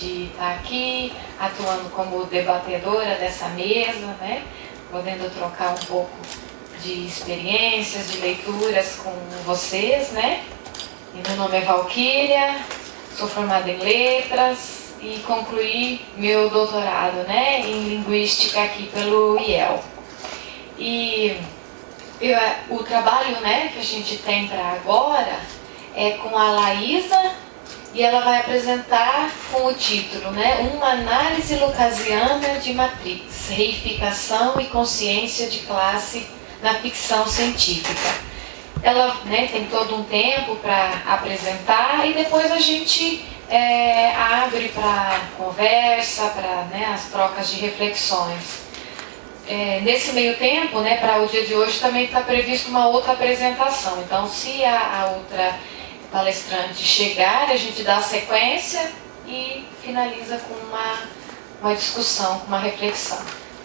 de estar aqui, atuando como debatedora dessa mesa, né? Podendo trocar um pouco de experiências, de leituras com vocês, né? E meu nome é Valquíria, sou formada em letras e concluí meu doutorado, né, em linguística aqui pelo IEL. E o trabalho, né, que a gente tem para agora é com a Laísa, e ela vai apresentar com o título, né, Uma análise lucasiana de Matrix, reificação e consciência de classe na ficção científica. Ela, né, tem todo um tempo para apresentar e depois a gente abre para conversa, para, né, as trocas de reflexões. Nesse meio tempo, né, para o dia de hoje, também está previsto uma outra apresentação. Então, se a outra palestrante chegar, a gente dá a sequência e finaliza com uma discussão, com uma reflexão.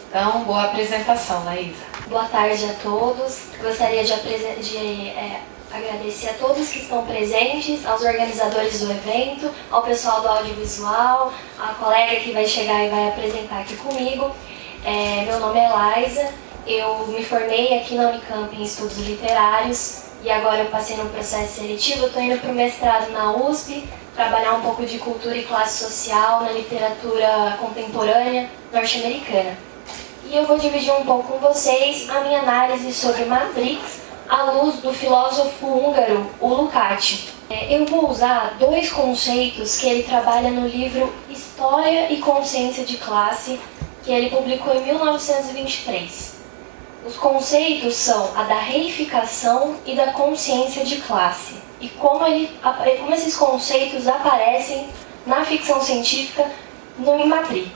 Então, boa apresentação, Laísa. Boa tarde a todos. Gostaria de agradecer a todos que estão presentes, aos organizadores do evento, ao pessoal do audiovisual, a colega que vai chegar e vai apresentar aqui comigo. Meu nome é Laísa, eu me formei aqui na Unicamp em Estudos Literários e agora eu passei no processo seletivo. Eu estou indo para o mestrado na USP, trabalhar um pouco de cultura e classe social na literatura contemporânea norte-americana. E eu vou dividir um pouco com vocês a minha análise sobre Matrix à luz do filósofo húngaro, o Lukács. Eu vou usar dois conceitos que ele trabalha no livro História e Consciência de Classe, que ele publicou em 1923. Os conceitos são a da reificação e da consciência de classe, e como esses conceitos aparecem na ficção científica no Matrix.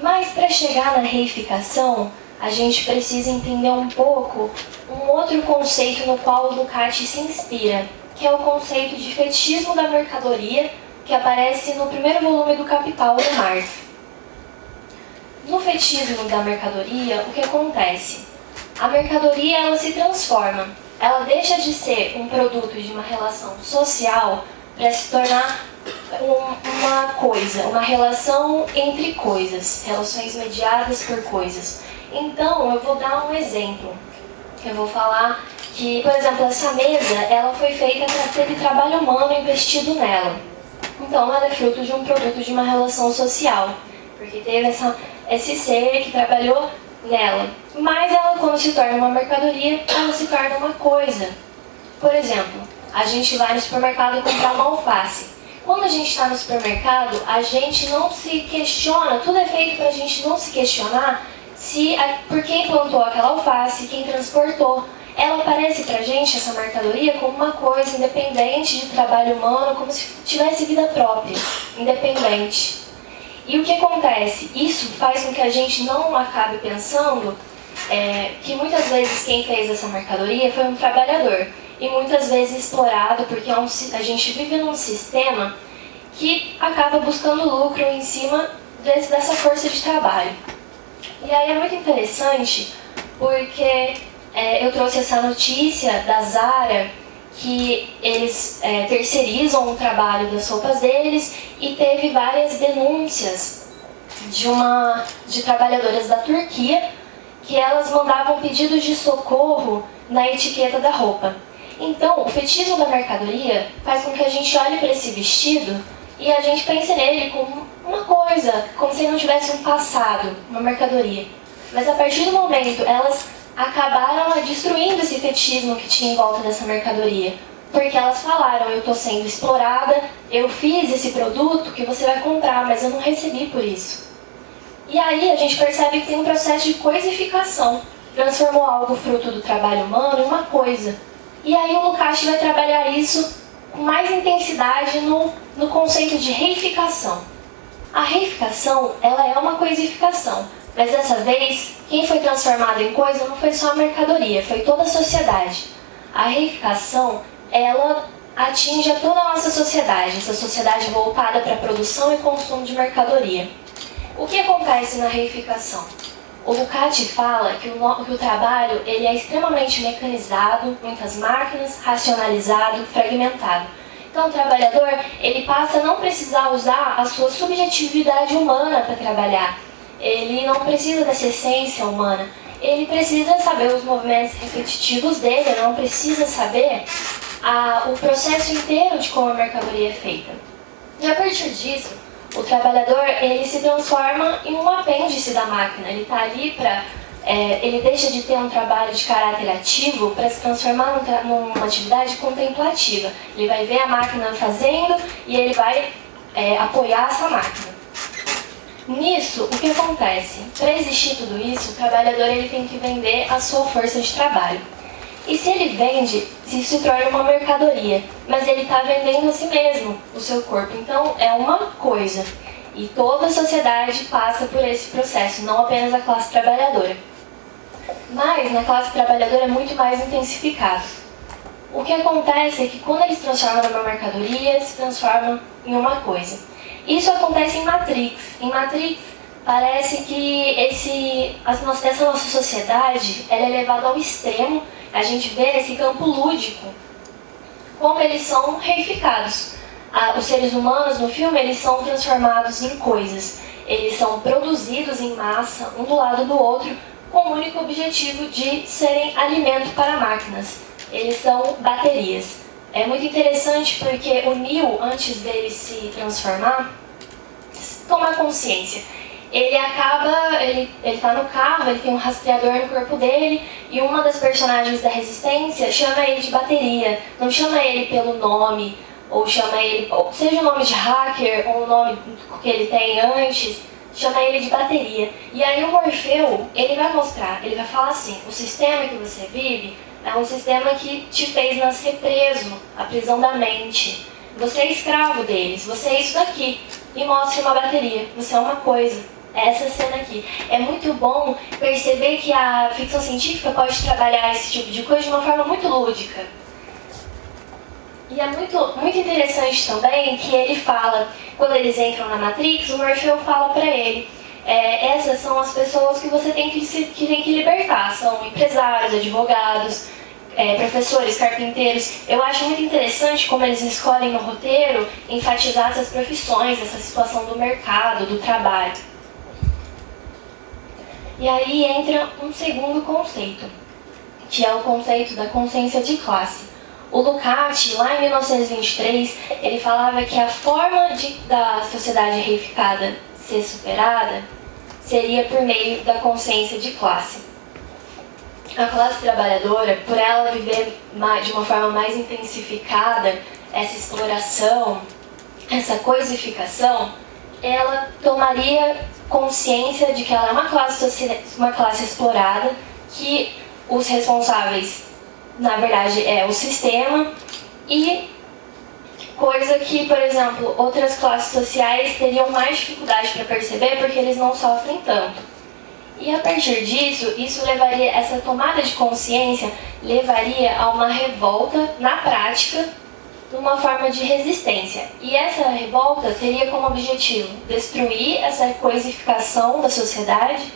Mas para chegar na reificação, a gente precisa entender um pouco um outro conceito no qual o Lukács se inspira, que é o conceito de fetichismo da mercadoria, que aparece no primeiro volume do Capital, do Marx. No fetichismo da mercadoria, o que acontece? A mercadoria ela se transforma, ela deixa de ser um produto de uma relação social para se tornar uma coisa, uma relação entre coisas, relações mediadas por coisas. Então, eu vou dar um exemplo. Eu vou falar que, por exemplo, essa mesa, ela foi feita para ter trabalho humano investido nela. Então, ela é fruto de um produto de uma relação social, porque teve esse ser que trabalhou nela. Mas ela, quando se torna uma mercadoria, ela se torna uma coisa. Por exemplo, a gente vai no supermercado comprar uma alface. Quando a gente está no supermercado, a gente não se questiona, tudo é feito para a gente não se questionar por quem plantou aquela alface, quem transportou. Ela aparece pra gente, essa mercadoria, como uma coisa independente de trabalho humano, como se tivesse vida própria, independente. E o que acontece? Isso faz com que a gente não acabe pensando que muitas vezes quem fez essa mercadoria foi um trabalhador, e muitas vezes explorado, porque a gente vive num sistema que acaba buscando lucro em cima dessa força de trabalho. E aí é muito interessante, porque eu trouxe essa notícia da Zara, que eles terceirizam o trabalho das roupas deles, e teve várias denúncias de trabalhadoras da Turquia, que elas mandavam pedidos de socorro na etiqueta da roupa. Então, o fetichismo da mercadoria faz com que a gente olhe para esse vestido e a gente pense nele como uma coisa, como se ele não tivesse um passado, uma mercadoria. Mas a partir do momento, elas acabaram destruindo esse fetichismo que tinha em volta dessa mercadoria. Porque elas falaram, eu estou sendo explorada, eu fiz esse produto que você vai comprar, mas eu não recebi por isso. E aí a gente percebe que tem um processo de coisificação. Transformou algo fruto do trabalho humano em uma coisa. E aí o Lukács vai trabalhar isso com mais intensidade no conceito de reificação. A reificação, ela é uma coisificação, mas dessa vez, quem foi transformado em coisa não foi só a mercadoria, foi toda a sociedade. A reificação, ela atinge a toda a nossa sociedade, essa sociedade voltada para a produção e consumo de mercadoria. O que acontece na reificação? O Lukács fala que o trabalho ele é extremamente mecanizado, muitas máquinas, racionalizado, fragmentado. Então, o trabalhador, ele passa a não precisar usar a sua subjetividade humana para trabalhar. Ele não precisa dessa essência humana. Ele precisa saber os movimentos repetitivos dele, ele não precisa saber o processo inteiro de como a mercadoria é feita. E a partir disso, o trabalhador, ele se transforma em um apêndice da máquina. Ele está ali para... ele deixa de ter um trabalho de caráter ativo para se transformar numa atividade contemplativa. Ele vai ver a máquina fazendo e ele vai apoiar essa máquina. Nisso, o que acontece? Para existir tudo isso, o trabalhador ele tem que vender a sua força de trabalho. E se ele vende, isso se torna uma mercadoria, mas ele está vendendo a si mesmo, o seu corpo. Então, é uma coisa. E toda a sociedade passa por esse processo, não apenas a classe trabalhadora. Mas, na classe trabalhadora é muito mais intensificado. O que acontece é que quando ele se transforma numa mercadoria, se transforma em uma coisa. Isso acontece em Matrix. Em Matrix, parece que essa nossa sociedade ela é levada ao extremo. A gente vê nesse campo lúdico como eles são reificados. Os seres humanos, no filme, eles são transformados em coisas. Eles são produzidos em massa, um do lado do outro, com o único objetivo de serem alimento para máquinas. Eles são baterias. É muito interessante porque o Neo, antes dele se transformar, tomar consciência. Ele tá no carro, ele tem um rastreador no corpo dele e uma das personagens da Resistência chama ele de bateria. Não chama ele pelo nome, ou chama ele, seja o nome de hacker ou o nome que ele tem antes, chama ele de bateria. E aí o Morfeu, ele vai mostrar, ele vai falar assim, o sistema que você vive é um sistema que te fez nascer preso, a prisão da mente. Você é escravo deles, você é isso daqui. E mostra uma bateria, você é uma coisa. Essa cena aqui. É muito bom perceber que a ficção científica pode trabalhar esse tipo de coisa de uma forma muito lúdica. E é muito interessante também que ele fala, quando eles entram na Matrix, o Morfeu fala pra ele, essas são as pessoas que você tem que libertar, são empresários, advogados, professores, carpinteiros. Eu acho muito interessante como eles escolhem no roteiro enfatizar essas profissões, essa situação do mercado, do trabalho. E aí entra um segundo conceito, que é o conceito da consciência de classe. O Lukács, lá em 1923, ele falava que a forma da sociedade reificada ser superada seria por meio da consciência de classe. A classe trabalhadora, por ela viver de uma forma mais intensificada, essa exploração, essa coisificação, ela tomaria consciência de que ela é uma classe explorada, que os responsáveis, na verdade, é o sistema, e coisa que, por exemplo, outras classes sociais teriam mais dificuldade para perceber porque eles não sofrem tanto. E a partir disso, essa tomada de consciência levaria a uma revolta na prática, uma forma de resistência. E essa revolta teria como objetivo destruir essa coisificação da sociedade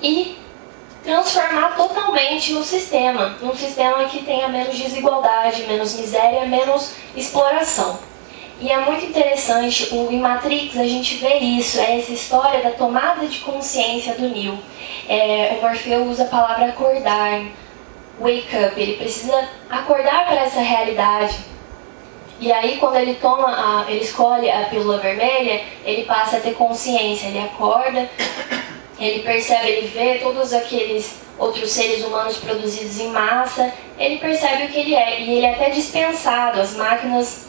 e transformar totalmente o sistema, num sistema que tenha menos desigualdade, menos miséria, menos exploração. E é muito interessante, em Matrix a gente vê isso, essa história da tomada de consciência do Neo. O Morfeu usa a palavra acordar, wake up, ele precisa acordar para essa realidade. E aí quando ele escolhe a pílula vermelha, ele passa a ter consciência, ele acorda, ele percebe, ele vê todos aqueles outros seres humanos produzidos em massa, ele percebe o que ele é, e ele é até dispensado, as máquinas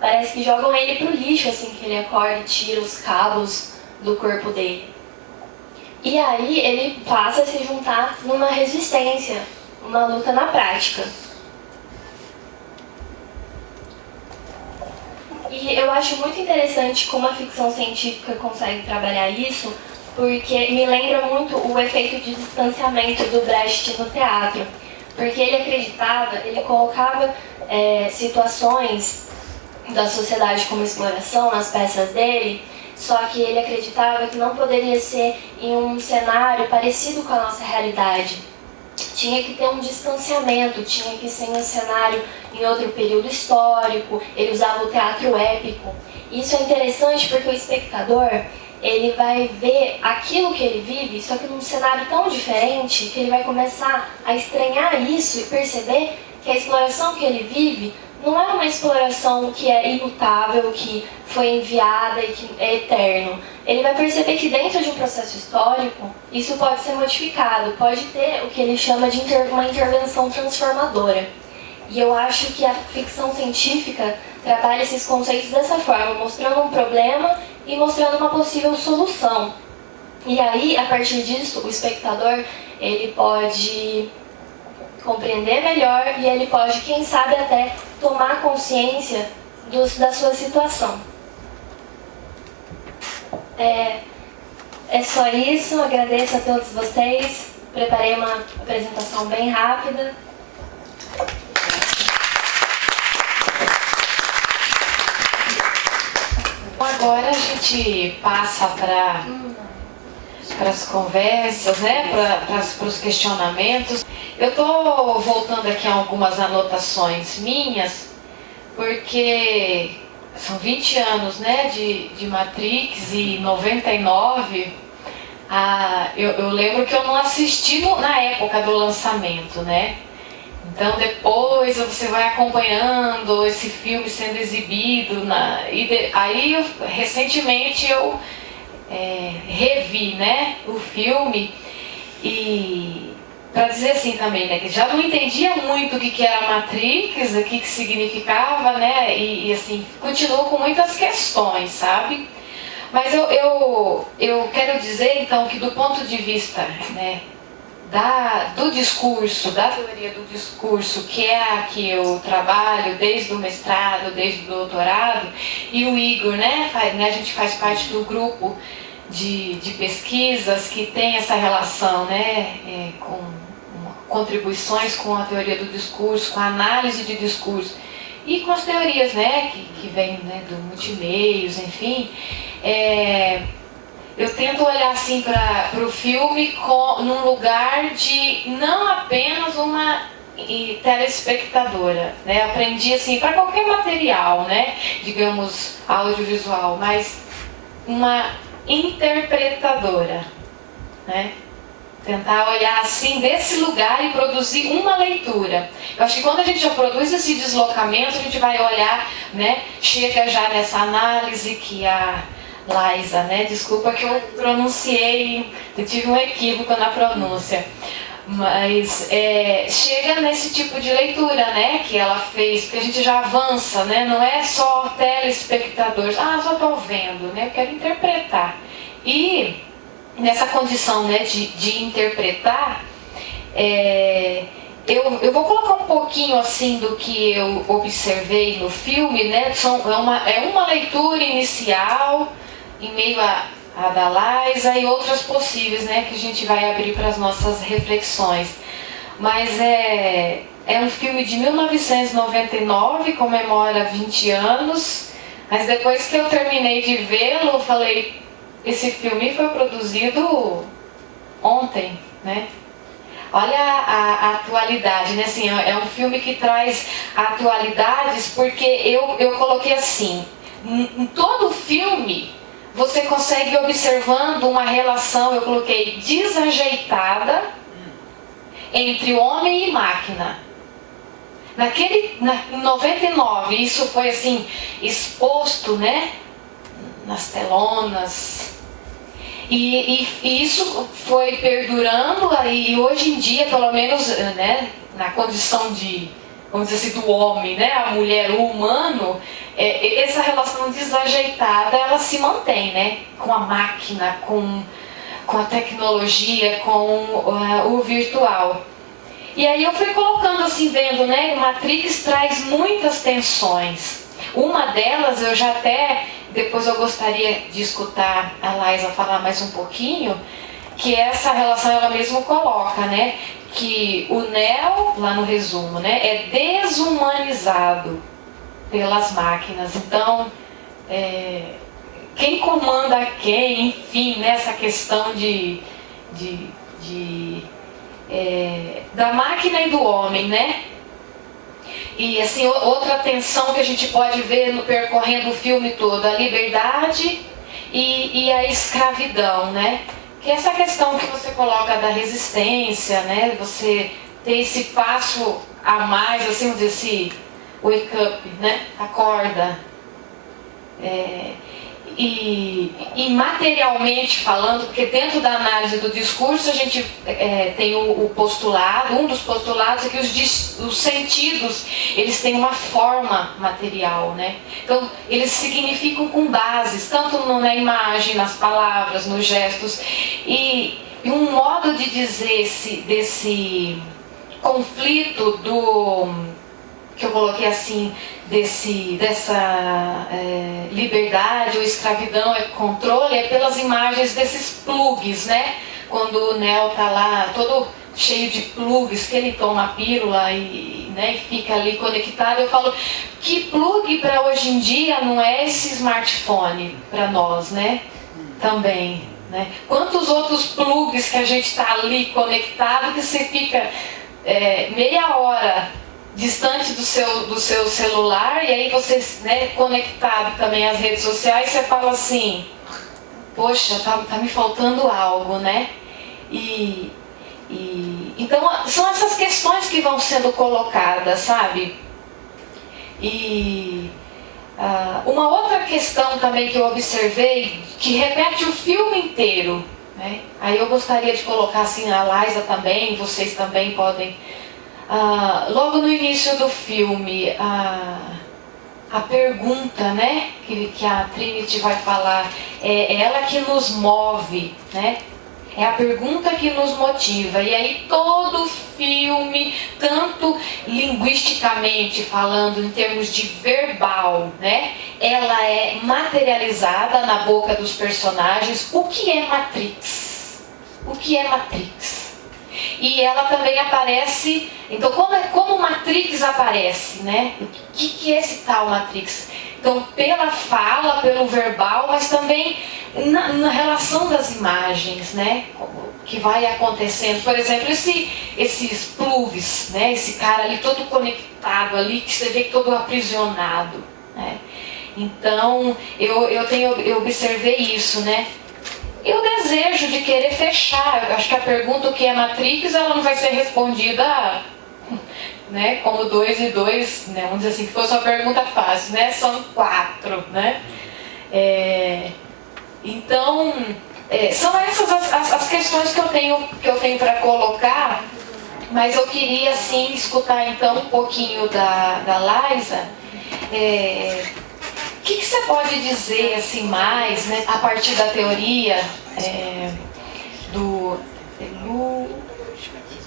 parece que jogam ele pro lixo assim que ele acorda e tira os cabos do corpo dele. E aí ele passa a se juntar numa resistência, uma luta na prática. E eu acho muito interessante como a ficção científica consegue trabalhar isso, porque me lembra muito o efeito de distanciamento do Brecht no teatro. Porque ele colocava situações da sociedade como exploração nas peças dele, só que ele acreditava que não poderia ser em um cenário parecido com a nossa realidade. tinha que ter um distanciamento, tinha que ser um cenário em outro período histórico, ele usava o teatro épico. Isso é interessante porque o espectador, ele vai ver aquilo que ele vive, só que num cenário tão diferente, que ele vai começar a estranhar isso e perceber que a exploração que ele vive não é uma exploração que é imutável, que foi enviada e que é eterno. Ele vai perceber que dentro de um processo histórico, isso pode ser modificado, pode ter o que ele chama de uma intervenção transformadora. E eu acho que a ficção científica trabalha esses conceitos dessa forma, mostrando um problema e mostrando uma possível solução. E aí, a partir disso, o espectador ele pode compreender melhor e ele pode, quem sabe, até tomar consciência da sua situação. É só isso, agradeço a todos vocês, preparei uma apresentação bem rápida. Agora a gente passa para as conversas, né? Para os questionamentos. Eu estou voltando aqui a algumas anotações minhas, porque são 20 anos, né, de Matrix, e 99, eu lembro que eu não assisti na época do lançamento, né? Então depois você vai acompanhando esse filme sendo exibido, aí recentemente eu revi, né, o filme, e para dizer assim também, né, que já não entendia muito o que era Matrix, o que significava, né, e assim, continuo com muitas questões, sabe? Mas eu quero dizer então que do ponto de vista, né, do discurso, da teoria do discurso, que é a que eu trabalho desde o mestrado, desde o doutorado, e o Igor, né, a gente faz parte do grupo de pesquisas que tem essa relação, né, com contribuições com a teoria do discurso, com a análise de discurso e com as teorias, né, que vêm, né, do multimeios, enfim. Eu tento olhar assim para o filme num lugar de não apenas uma telespectadora, né? Aprendi assim para qualquer material, né? Digamos audiovisual, mas uma interpretadora, né? Tentar olhar assim desse lugar e produzir uma leitura. Eu acho que quando a gente já produz esse deslocamento, a gente vai olhar, né? Chega já nessa análise que a Laísa, né? Desculpa que eu pronunciei, eu tive um equívoco na pronúncia, mas chega nesse tipo de leitura, né? Que ela fez, porque a gente já avança, né? Não é só telespectadores, só estou vendo, né? Eu quero interpretar. E nessa condição, né, de interpretar, eu vou colocar um pouquinho assim do que eu observei no filme, né? É uma leitura inicial, em meio a da Laísa e outras possíveis, né, que a gente vai abrir para as nossas reflexões. Mas é um filme de 1999, comemora 20 anos, mas depois que eu terminei de vê-lo, eu falei, esse filme foi produzido ontem, né? Olha a atualidade, né? Assim, é um filme que traz atualidades, porque eu coloquei assim, em todo o filme você consegue observando uma relação, eu coloquei desajeitada, entre homem e máquina. Em 99, isso foi assim, exposto, né, nas telonas. E isso foi perdurando, e hoje em dia, pelo menos, né, na condição de, vamos dizer assim, do homem, né, a mulher, o humano, essa relação desajeitada, ela se mantém, né, com a máquina, com a tecnologia, com o virtual. E aí eu fui colocando assim, vendo, né, Matrix traz muitas tensões. Uma delas, eu já até, depois eu gostaria de escutar a Laísa falar mais um pouquinho, que essa relação ela mesmo coloca, né, que o Neo, lá no resumo, né, é desumanizado pelas máquinas. Então, quem comanda quem, enfim, nessa questão de da máquina e do homem, né? E assim, outra tensão que a gente pode ver percorrendo o filme todo, a liberdade e a escravidão, né? Que é essa questão que você coloca da resistência, né? Você ter esse passo a mais, assim, vamos dizer assim, wake up, né? Acorda. E materialmente falando, porque dentro da análise do discurso a gente tem o postulado, um dos postulados é que os sentidos, eles têm uma forma material, né? Então, eles significam com bases, tanto na imagem, nas palavras, nos gestos, e um modo de dizer desse conflito que eu coloquei assim, dessa liberdade ou escravidão, controle, é pelas imagens desses plugs, né? Quando o Neo está lá todo cheio de plugs, que ele toma a pílula e fica ali conectado, eu falo, que plug para hoje em dia não é esse smartphone para nós, né? Também, né? Quantos outros plugs que a gente está ali conectado que você fica meia hora distante do seu celular, e aí você, né, conectado também às redes sociais, você fala assim, poxa, tá me faltando algo, né? Então são essas questões que vão sendo colocadas, sabe? E uma outra questão também que eu observei, que repete o filme inteiro, né? Aí eu gostaria de colocar assim, a Liza também, vocês também podem. Logo no início do filme, a pergunta, né, que a Trinity vai falar, é ela que nos move, né? É a pergunta que nos motiva. E aí todo o filme, tanto linguisticamente falando, em termos de verbal, né, ela é materializada na boca dos personagens. O que é Matrix? O que é Matrix? E ela também aparece, então como Matrix aparece, né? O que é esse tal Matrix? Então pela fala, pelo verbal, mas também na relação das imagens, né? Que vai acontecendo, por exemplo, esses plugs, né? Esse cara ali todo conectado ali, que você vê todo aprisionado, né? Então eu observei isso, né? E o desejo de querer fechar. Eu acho que a pergunta o que é Matrix, ela não vai ser respondida, né, como 2 e 2, né, vamos dizer assim, que fosse uma pergunta fácil, né, são 4, né? Então, são essas as questões que eu tenho para colocar, mas eu queria, assim, escutar então um pouquinho da Liza. O que você pode dizer assim mais, né, a partir da teoria do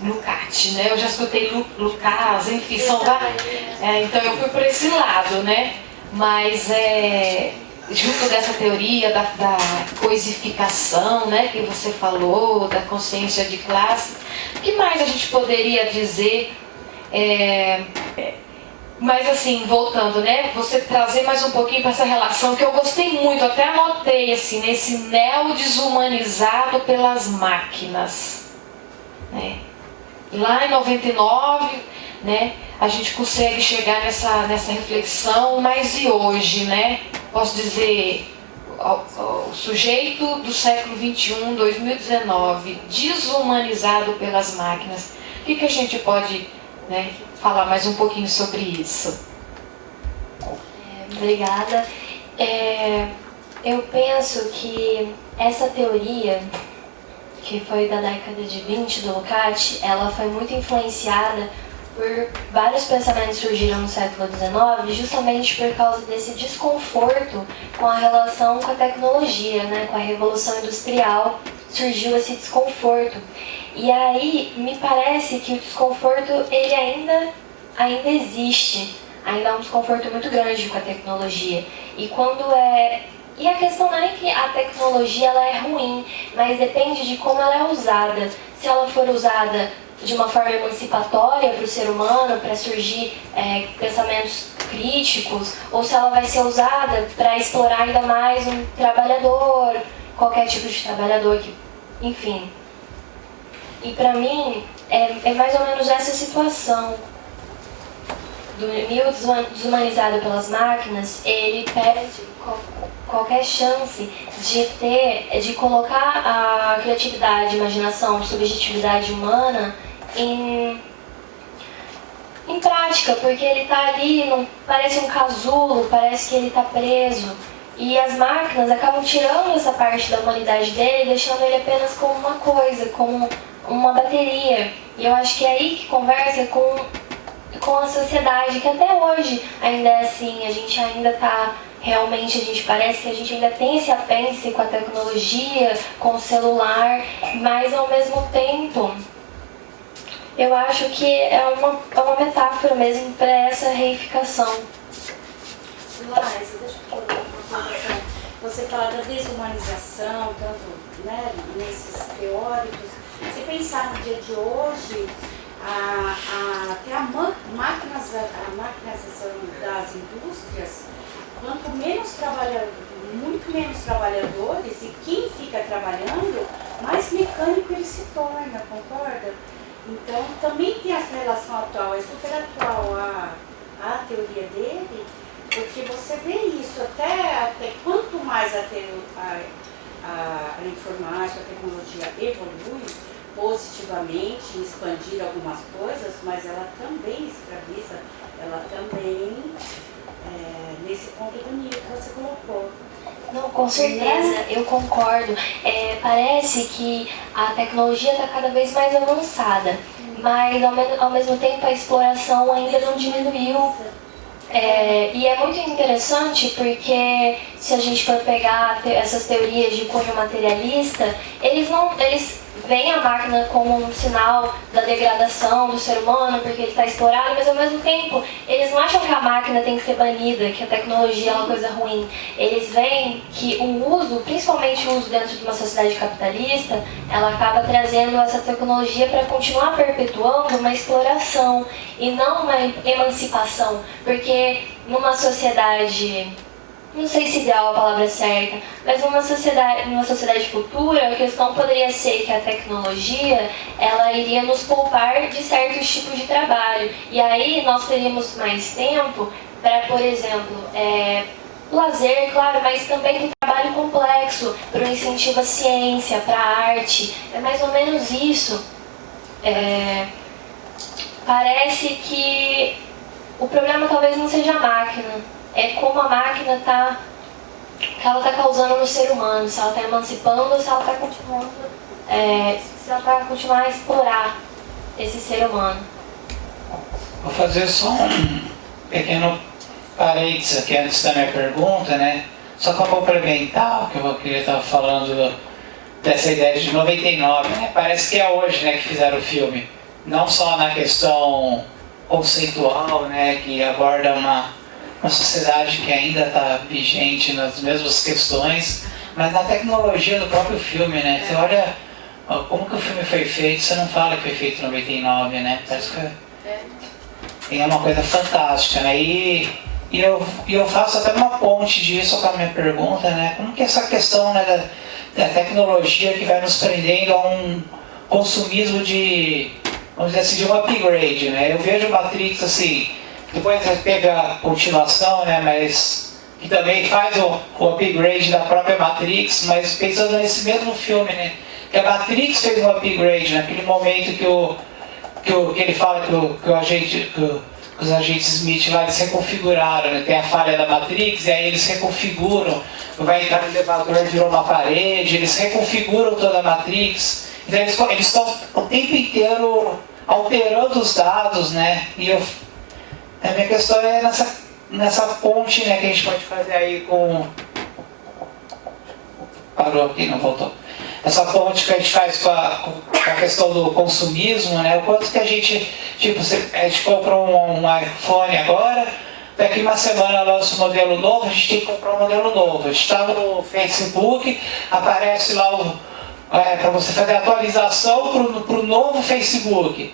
Lukács, né? Eu já escutei Lucas, enfim, são então eu fui por esse lado, né? Mas junto dessa teoria da coisificação, né, que você falou, da consciência de classe, o que mais a gente poderia dizer? Mas assim, voltando, né, você trazer mais um pouquinho para essa relação que eu gostei muito, até anotei assim, nesse neo desumanizado pelas máquinas, né? Lá em 99, né, a gente consegue chegar nessa reflexão, mas e hoje, né? Posso dizer, o sujeito do século XXI, 2019, desumanizado pelas máquinas. O que a gente pode, né, falar mais um pouquinho sobre isso? Obrigada. Eu penso que essa teoria, que foi da década de 20 do Lukács, ela foi muito influenciada por vários pensamentos que surgiram no século XIX, justamente por causa desse desconforto com a relação com a tecnologia, né? Com a Revolução Industrial, surgiu esse desconforto. E aí, me parece que o desconforto, ele ainda existe. Ainda há um desconforto muito grande com a tecnologia. E a questão não é que a tecnologia ela é ruim, mas depende de como ela é usada. Se ela for usada de uma forma emancipatória para o ser humano, para surgir pensamentos críticos, ou se ela vai ser usada para explorar ainda mais um trabalhador, qualquer tipo de trabalhador, enfim. E para mim é mais ou menos essa situação. Do meio desumanizado pelas máquinas, ele perde qualquer chance de colocar a criatividade, imaginação, subjetividade humana em prática, porque ele está ali, não, parece um casulo, parece que ele está preso. E as máquinas acabam tirando essa parte da humanidade dele, deixando ele apenas como uma coisa, como uma bateria. E eu acho que é aí que conversa com a sociedade, que até hoje ainda é assim, a gente ainda está realmente, a gente parece que a gente ainda tem esse apêndice com a tecnologia, com o celular, mas ao mesmo tempo eu acho que é uma metáfora mesmo para essa reificação. Laís, deixa eu colocar uma colocação. Você fala da desumanização, tanto nesses teóricos. Se pensar no dia de hoje, até a maquinização das indústrias, quanto muito menos trabalhadores, e quem fica trabalhando, mais mecânico ele se torna, concorda? Então, também tem essa relação atual, é super atual a teoria dele, porque você vê isso, até quanto mais a informática, a tecnologia evolui positivamente, expandir algumas coisas, mas ela também escraviza, ela também, nesse ponto do nível que você colocou. Não, com certeza, eu concordo. Parece que a tecnologia está cada vez mais avançada, mas ao mesmo tempo a exploração ainda não diminuiu. E é muito interessante porque se a gente for pegar essas teorias de cunho materialista, eles veem a máquina como um sinal da degradação do ser humano, porque ele está explorado, mas ao mesmo tempo eles não acham que a máquina tem que ser banida, que a tecnologia é uma coisa ruim. Eles veem que o uso, principalmente o uso dentro de uma sociedade capitalista, ela acaba trazendo essa tecnologia para continuar perpetuando uma exploração e não uma emancipação, porque numa sociedade, não sei se ideal é a palavra certa, mas numa sociedade futura, a questão poderia ser que a tecnologia ela iria nos poupar de certos tipos de trabalho. E aí nós teríamos mais tempo para, por exemplo, lazer, claro, mas também para o trabalho complexo, para o incentivo à ciência, para a arte. É mais ou menos isso. Parece que o problema talvez não seja a máquina, é como a máquina que ela está causando no ser humano, se ela está emancipando ou se ela está continuando, se ela vai continuar a explorar esse ser humano. Vou fazer só um pequeno parênteses aqui antes da minha pergunta, né? Só para complementar o que eu estava falando dessa ideia de 99, né? Parece que é hoje, né, que fizeram o filme. Não só na questão conceitual, né, que aborda uma sociedade que ainda está vigente nas mesmas questões, mas na tecnologia do próprio filme, né? Você olha como que o filme foi feito, você não fala que foi feito em 99, né? Parece que é uma coisa fantástica, né? E eu faço até uma ponte disso com a minha pergunta, né? Como que essa questão, né, da tecnologia que vai nos prendendo a um consumismo de, vamos dizer assim, de um upgrade, né? Eu vejo Matrix assim, depois teve a continuação, né, mas que também faz o upgrade da própria Matrix, mas pensando nesse mesmo filme, né, que a Matrix fez um upgrade naquele momento que ele fala que os agentes Smith lá eles reconfiguraram, né, tem a falha da Matrix, e aí eles reconfiguram, vai entrar no elevador, virou uma parede, eles reconfiguram toda a Matrix, então eles estão o tempo inteiro alterando os dados, né, e a minha questão é nessa ponte, né, que a gente pode fazer aí com... Parou aqui, não voltou. Essa ponte que a gente faz com a questão do consumismo, né, o quanto que a gente, tipo, a gente compra um iPhone agora, daqui uma semana lança um modelo novo, a gente tem que comprar um modelo novo. A gente está no Facebook, aparece lá para você fazer a atualização para o novo Facebook.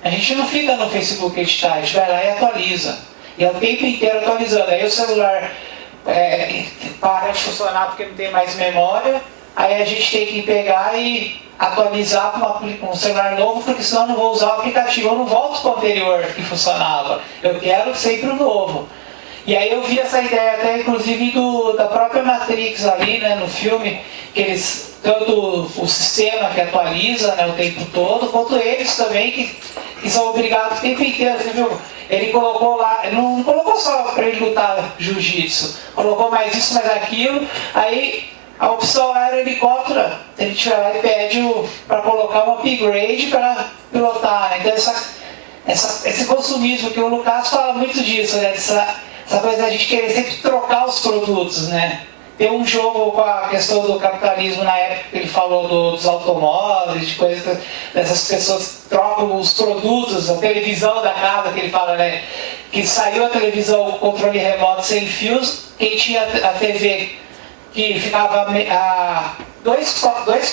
A gente não fica no Facebook que a gente vai lá e atualiza. E é o tempo inteiro atualizando. Aí o celular para de funcionar porque não tem mais memória. aí a gente tem que pegar e atualizar para um celular novo, porque senão eu não vou usar o aplicativo, eu não volto para o anterior que funcionava. Eu quero sempre o novo. E aí eu vi essa ideia até inclusive da própria Matrix ali, né, no filme, que eles, tanto o sistema que atualiza, né, o tempo todo, quanto eles também que são obrigados o tempo inteiro, você viu? Ele colocou lá, não colocou só para ele lutar jiu-jitsu, colocou mais isso, mais aquilo, aí a opção lá era o helicóptero, ele tira lá e pede para colocar um upgrade para pilotar, né? Então esse consumismo, que o Lucas fala muito disso, né? Essa coisa da gente querer sempre trocar os produtos, né? Tem um jogo com a questão do capitalismo na época que ele falou dos automóveis, de coisas dessas pessoas que trocam os produtos, a televisão da casa que ele fala, né? Que saiu a televisão com controle remoto sem fios, quem tinha a TV que ficava a dois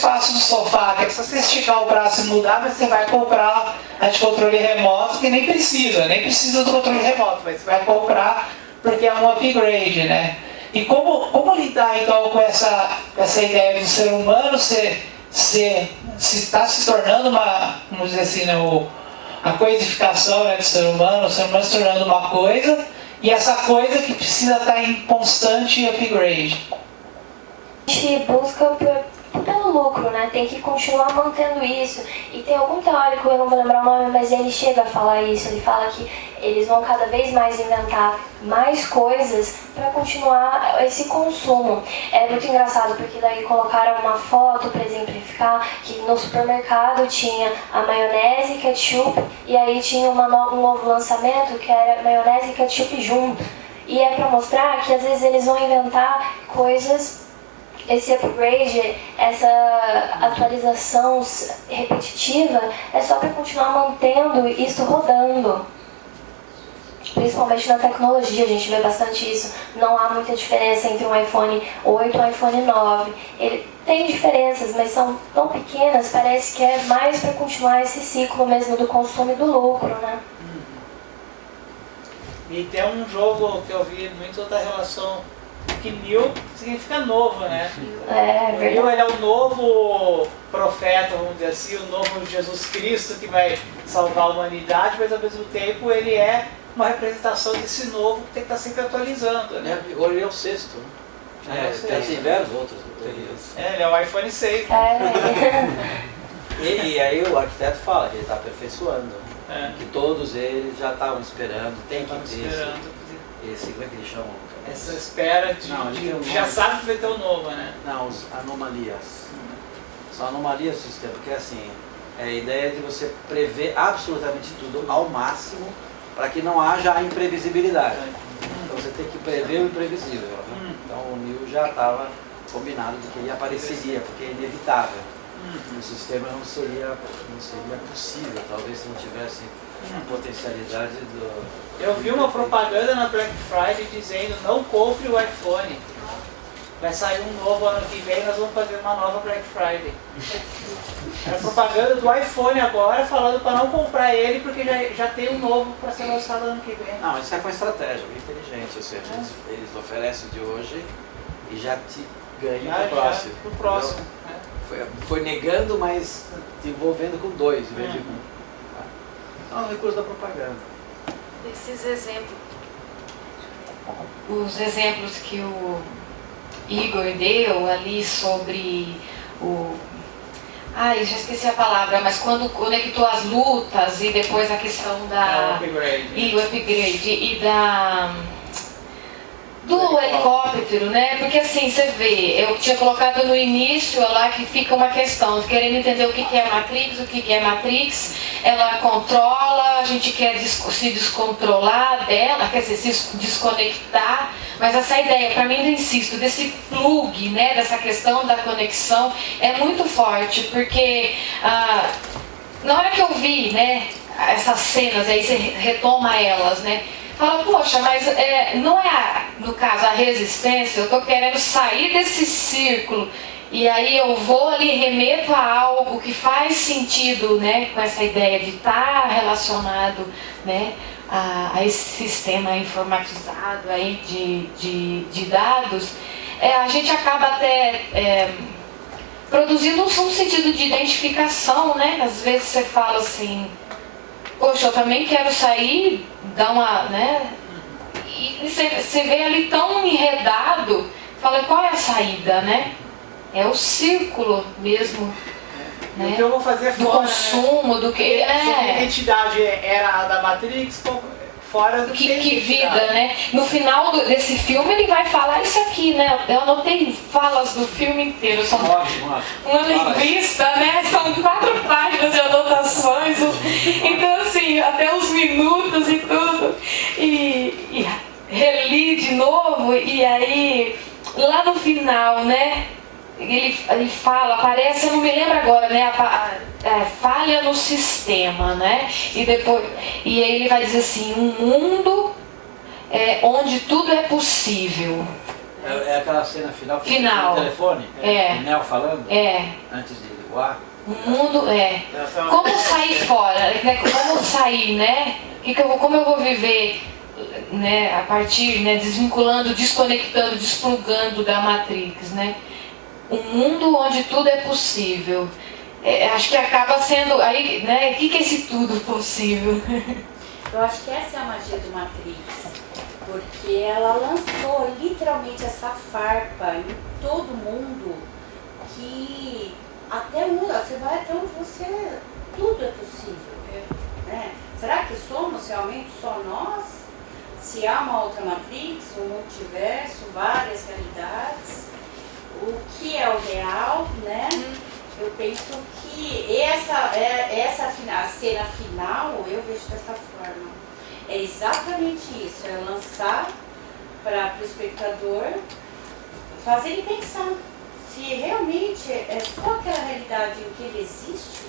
passos do sofá, que é só você esticar o braço e mudar, mas você vai comprar a de controle remoto, que nem precisa do controle remoto, mas você vai comprar porque é um upgrade, né? E como lidar então com essa ideia do ser humano se está se tornando vamos dizer assim, né, a coisificação, né, do ser humano, o ser humano se tornando uma coisa, e essa coisa que precisa estar em constante upgrade. A gente busca pelo lucro, né? Tem que continuar mantendo isso. E tem algum teórico, eu não vou lembrar o nome, mas ele chega a falar isso. Ele fala que eles vão cada vez mais inventar mais coisas para continuar esse consumo. É muito engraçado porque daí colocaram uma foto para exemplificar que no supermercado tinha a maionese e ketchup, e aí tinha um novo lançamento que era maionese e ketchup junto. E é para mostrar que às vezes eles vão inventar coisas. Esse upgrade, essa atualização repetitiva é só para continuar mantendo isso rodando. Principalmente na tecnologia, a gente vê bastante isso. Não há muita diferença entre um iPhone 8 e um iPhone 9. Ele tem diferenças, mas são tão pequenas, parece que é mais para continuar esse ciclo mesmo do consumo e do lucro, né? E tem um jogo que eu vi muito da relação que New significa novo, né? É verdade. New, ele é o novo profeta, vamos dizer assim, o novo Jesus Cristo que vai salvar a humanidade, mas ao mesmo tempo ele é uma representação desse novo que tem que estar sempre atualizando, né? Ele é o sexto. Tem vários outros. Ele é o iPhone 6. E aí o arquiteto fala que ele está aperfeiçoando. Que todos eles já estavam esperando, tem que ter esse, como é que eles chamam? Essa espera de já sabe que vai ter o novo, né? Não, as anomalias. São anomalias do sistema, porque assim, é a ideia de você prever absolutamente tudo ao máximo para que não haja a imprevisibilidade. Então você tem que prever o imprevisível. Né? Então o New já estava combinado de que ele apareceria, porque é inevitável. O sistema não seria possível, talvez se não tivesse a potencialidade do... Eu vi uma propaganda na Black Friday dizendo: não compre o iPhone. Vai sair um novo ano que vem, nós vamos fazer uma nova Black Friday. Era propaganda do iPhone agora, falando para não comprar ele, porque já tem um novo para ser lançado ano que vem. Não, isso é uma estratégia bem inteligente, ou seja, eles oferecem de hoje e já te ganham pro próximo. Foi negando, mas te envolvendo com dois, em vez de um. É um recurso da propaganda. Esses exemplos, os exemplos que o Igor deu ali sobre eu já esqueci a palavra, mas quando conectou as lutas e depois a questão da... o upgrade e do helicóptero, né? Porque assim, você vê, eu tinha colocado no início lá que fica uma questão, querendo entender o que é Matrix, o que é Matrix, ela controla, a gente quer se descontrolar dela, quer dizer, se desconectar, mas essa ideia, para mim, eu insisto, desse plug, né, dessa questão da conexão, é muito forte, porque na hora que eu vi, né, essas cenas, aí você retoma elas, né, fala, poxa, mas não é, no caso, a resistência, eu estou querendo sair desse círculo, e aí eu vou ali, remeto a algo que faz sentido, né, com essa ideia de estar relacionado, né, a esse sistema informatizado aí de dados, a gente acaba até produzindo um sentido de identificação, né? Às vezes você fala assim, poxa, eu também quero sair, dar uma, né? E você vê ali tão enredado, fala, qual é a saída, né? É o círculo mesmo, né? O que eu vou fazer Do fora, consumo, do que... Se a identidade era a da Matrix, fora do Que vida, né? No final desse filme ele vai falar isso aqui, né? Eu anotei falas do filme inteiro. São Ótimo. uma linguista, né? São 4 páginas de anotações. Então, assim, até os minutos e tudo. E reli de novo. E aí, lá no final, né? Ele fala, parece, eu não me lembro agora, né? Falha no sistema, né? E aí ele vai dizer assim, um mundo onde tudo é possível. É aquela cena final. Final. No telefone? O Neo falando? Antes de voar? Um mundo como sair fora, né? Como sair, né? Como eu vou viver, né? A partir, né? Desvinculando, desconectando, desplugando da Matrix, né? Um mundo onde tudo é possível. Acho que acaba sendo aí, né? O que é esse tudo possível? Eu acho que essa é a magia do Matrix, porque ela lançou literalmente essa farpa em todo mundo que você vai até onde você, tudo é possível. Né? Será que somos realmente só nós? Se há uma outra Matrix, um multiverso, várias realidades, o que é o real, né? Eu penso que essa cena final, eu vejo dessa forma. É exatamente isso, é lançar para o espectador, fazer ele pensar se realmente é só aquela realidade em que ele existe,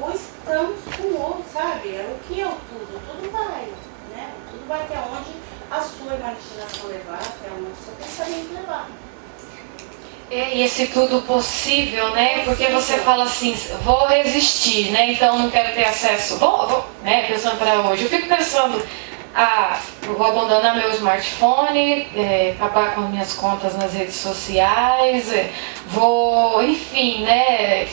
ou estamos com o outro, sabe? O que é o tudo? Tudo vai, né? Tudo vai até onde a sua imaginação levar, até onde o seu pensamento levar. E esse tudo possível, né? Porque você fala assim, vou resistir, né? Então não quero ter acesso. Vou, né? Pensando para hoje. Eu fico pensando, vou abandonar meu smartphone, acabar com minhas contas nas redes sociais, vou, enfim, né?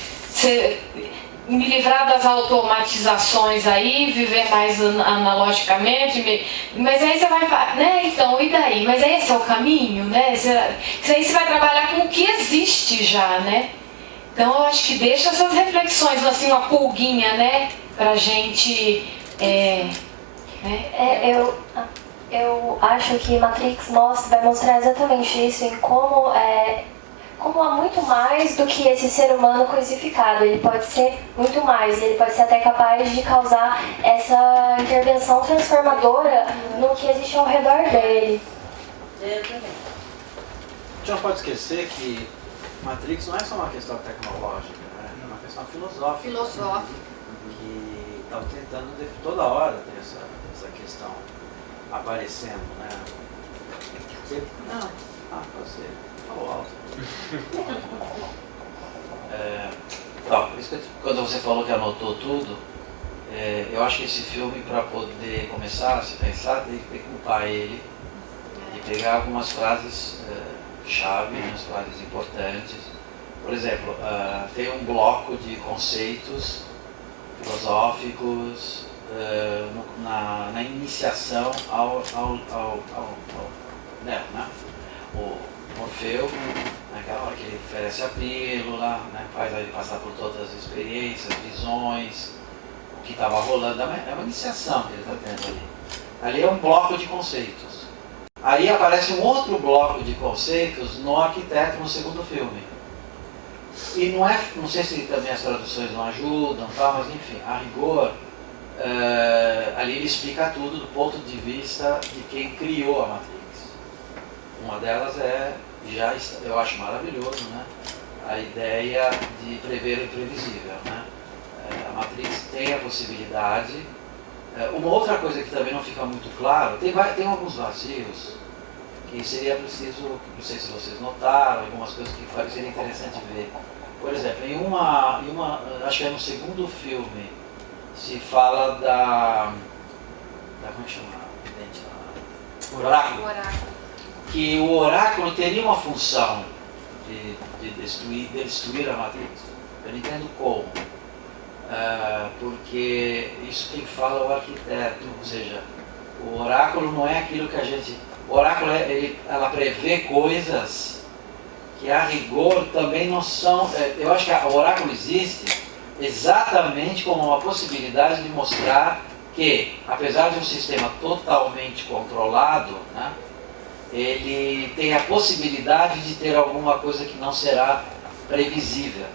Me livrar das automatizações aí, viver mais analogicamente, mas aí você vai falar, né, então, e daí? Mas esse é o caminho, né? Aí você vai trabalhar com o que existe já, né? Então eu acho que deixa essas reflexões, assim, uma pulguinha, né, pra gente... Eu acho que Matrix vai mostrar exatamente isso, em como há muito mais do que esse ser humano coisificado. Ele pode ser muito mais, ele pode ser até capaz de causar essa intervenção transformadora no que existe ao redor dele. Eu também. A gente não pode esquecer que Matrix não é só uma questão tecnológica, né? É uma questão filosófica. Que estão tentando toda hora ter essa questão aparecendo, né? Você falou alto. Por isso que quando você falou que anotou tudo, eu acho que esse filme, para poder começar a se pensar, tem que ocupar ele e pegar algumas frases chave, umas frases importantes. Por exemplo, tem um bloco de conceitos filosóficos na iniciação ao Neo, né? O Morfeu, naquela hora que ele oferece a pílula, né? Faz ele passar por todas as experiências, visões, o que estava rolando, é uma iniciação que ele está tendo ali. Ali é um bloco de conceitos. Aí aparece um outro bloco de conceitos no Arquiteto, no segundo filme. E não sei se também as traduções não ajudam, mas enfim, a rigor, ali ele explica tudo do ponto de vista de quem criou a Matrix. Uma delas eu acho maravilhoso, né? A ideia de prever o imprevisível, né? A Matrix tem a possibilidade. Uma outra coisa que também não fica muito claro, tem alguns vazios que seria preciso, não sei se vocês notaram, algumas coisas que seria interessante ver. Por exemplo, em uma acho que é no segundo filme, se fala como é que chama? Oráculo. Que o oráculo teria uma função de destruir a matriz. Eu não entendo como. Porque isso quem fala é o arquiteto, ou seja, o oráculo não é aquilo que a gente... O oráculo, ela prevê coisas que a rigor também não são... eu acho que o oráculo existe exatamente como uma possibilidade de mostrar que, apesar de um sistema totalmente controlado, né, ele tem a possibilidade de ter alguma coisa que não será previsível.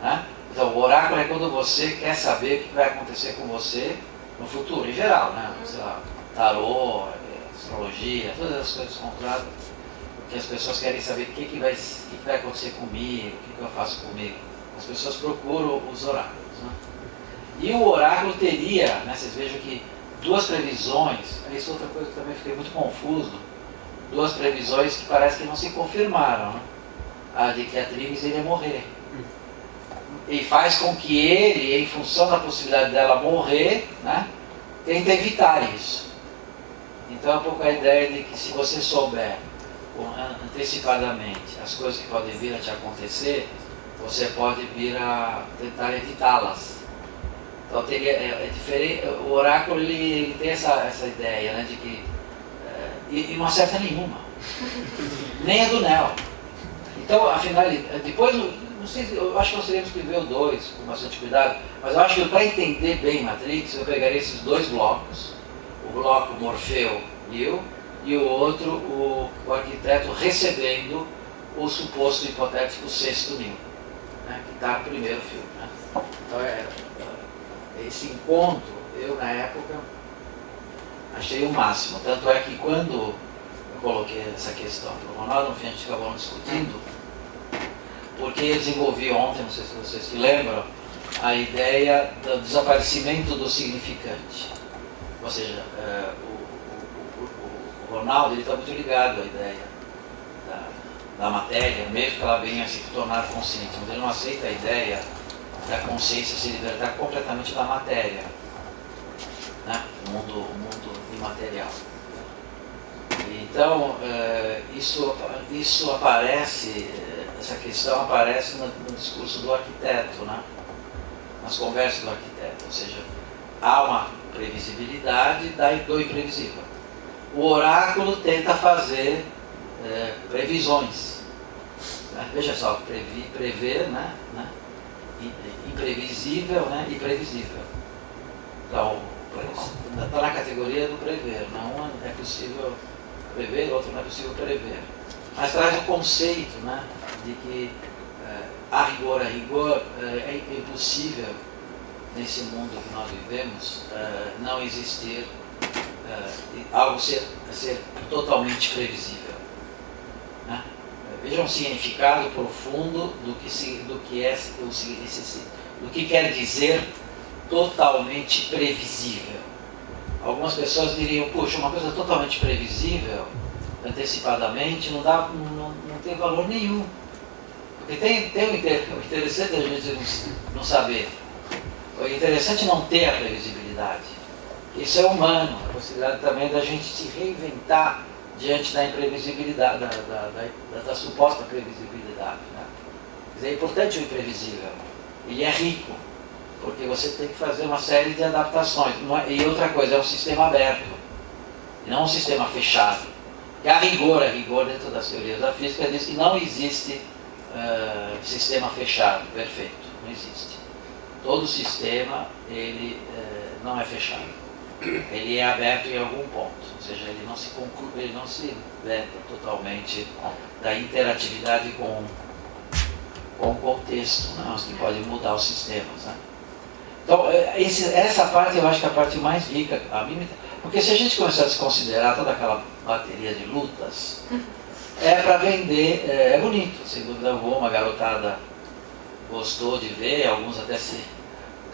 Né? Então, o oráculo é quando você quer saber o que vai acontecer com você no futuro, em geral, né? Sei lá, tarô, astrologia, todas as coisas controladas, que as pessoas querem saber o que vai acontecer comigo, o que eu faço comigo. As pessoas procuram os oráculos. Né? E o oráculo teria, né, vocês vejam que duas previsões, isso é outra coisa que também fiquei muito confuso, duas previsões que parece que não se confirmaram. Né? A de que a Trínis iria morrer. E faz com que ele, em função da possibilidade dela morrer, né, tente evitar isso. Então é um pouco a ideia de que se você souber antecipadamente as coisas que podem vir a te acontecer, você pode vir a tentar evitá-las. Então é diferente, o oráculo ele tem essa ideia, né, de que e não acerta nenhuma, nem a do Neo. Então, afinal, depois, não sei, eu acho que nós teríamos que ver o 2 com bastante cuidado, mas eu acho que para entender bem Matrix, eu pegaria esses dois blocos, o bloco Morfeu e o outro, o arquiteto recebendo o suposto hipotético sexto Neo, né, que está no primeiro filme. Né? Então, esse encontro, eu na época achei o máximo, tanto é que quando eu coloquei essa questão para o Ronaldo, no fim a gente acabou discutindo, porque eu desenvolvi ontem, não sei se vocês se lembram, a ideia do desaparecimento do significante. Ou seja, o Ronaldo está muito ligado à ideia da matéria, mesmo que ela venha a se tornar consciente, mas ele não aceita a ideia da consciência se libertar completamente da matéria, né? O mundo imaterial. Então, isso aparece, essa questão aparece no discurso do arquiteto, né? Nas conversas do arquiteto, ou seja, há uma previsibilidade do imprevisível. O oráculo tenta fazer previsões. Né? Veja só, prever, né? Imprevisível, né? E previsível. Então, está na categoria do prever. Não é possível prever, outro não é possível prever. Mas traz o conceito, né, de que a rigor é impossível nesse mundo que nós vivemos não existir algo ser totalmente previsível. Né? Veja um significado profundo do que quer dizer totalmente previsível. Algumas pessoas diriam, puxa, uma coisa totalmente previsível, antecipadamente, não tem valor nenhum. Porque tem o interessante a gente não saber. O interessante é não ter a previsibilidade. Isso é humano, a possibilidade também da gente se reinventar diante da imprevisibilidade, da suposta previsibilidade. Né? Quer dizer, é importante o imprevisível. Ele é rico, porque você tem que fazer uma série de adaptações. E outra coisa, é um sistema aberto, e não um sistema fechado. E a rigor dentro das teorias da física diz que não existe sistema fechado, perfeito, não existe. Todo sistema, ele não é fechado. Ele é aberto em algum ponto, ou seja, ele não se conclui, ele não se veta totalmente da interatividade com o contexto, né, que pode mudar os sistemas. Né? Então, essa parte eu acho que é a parte mais rica, porque se a gente começar a desconsiderar toda aquela bateria de lutas, é para vender, é bonito, sem dúvida alguma, uma garotada gostou de ver, alguns até se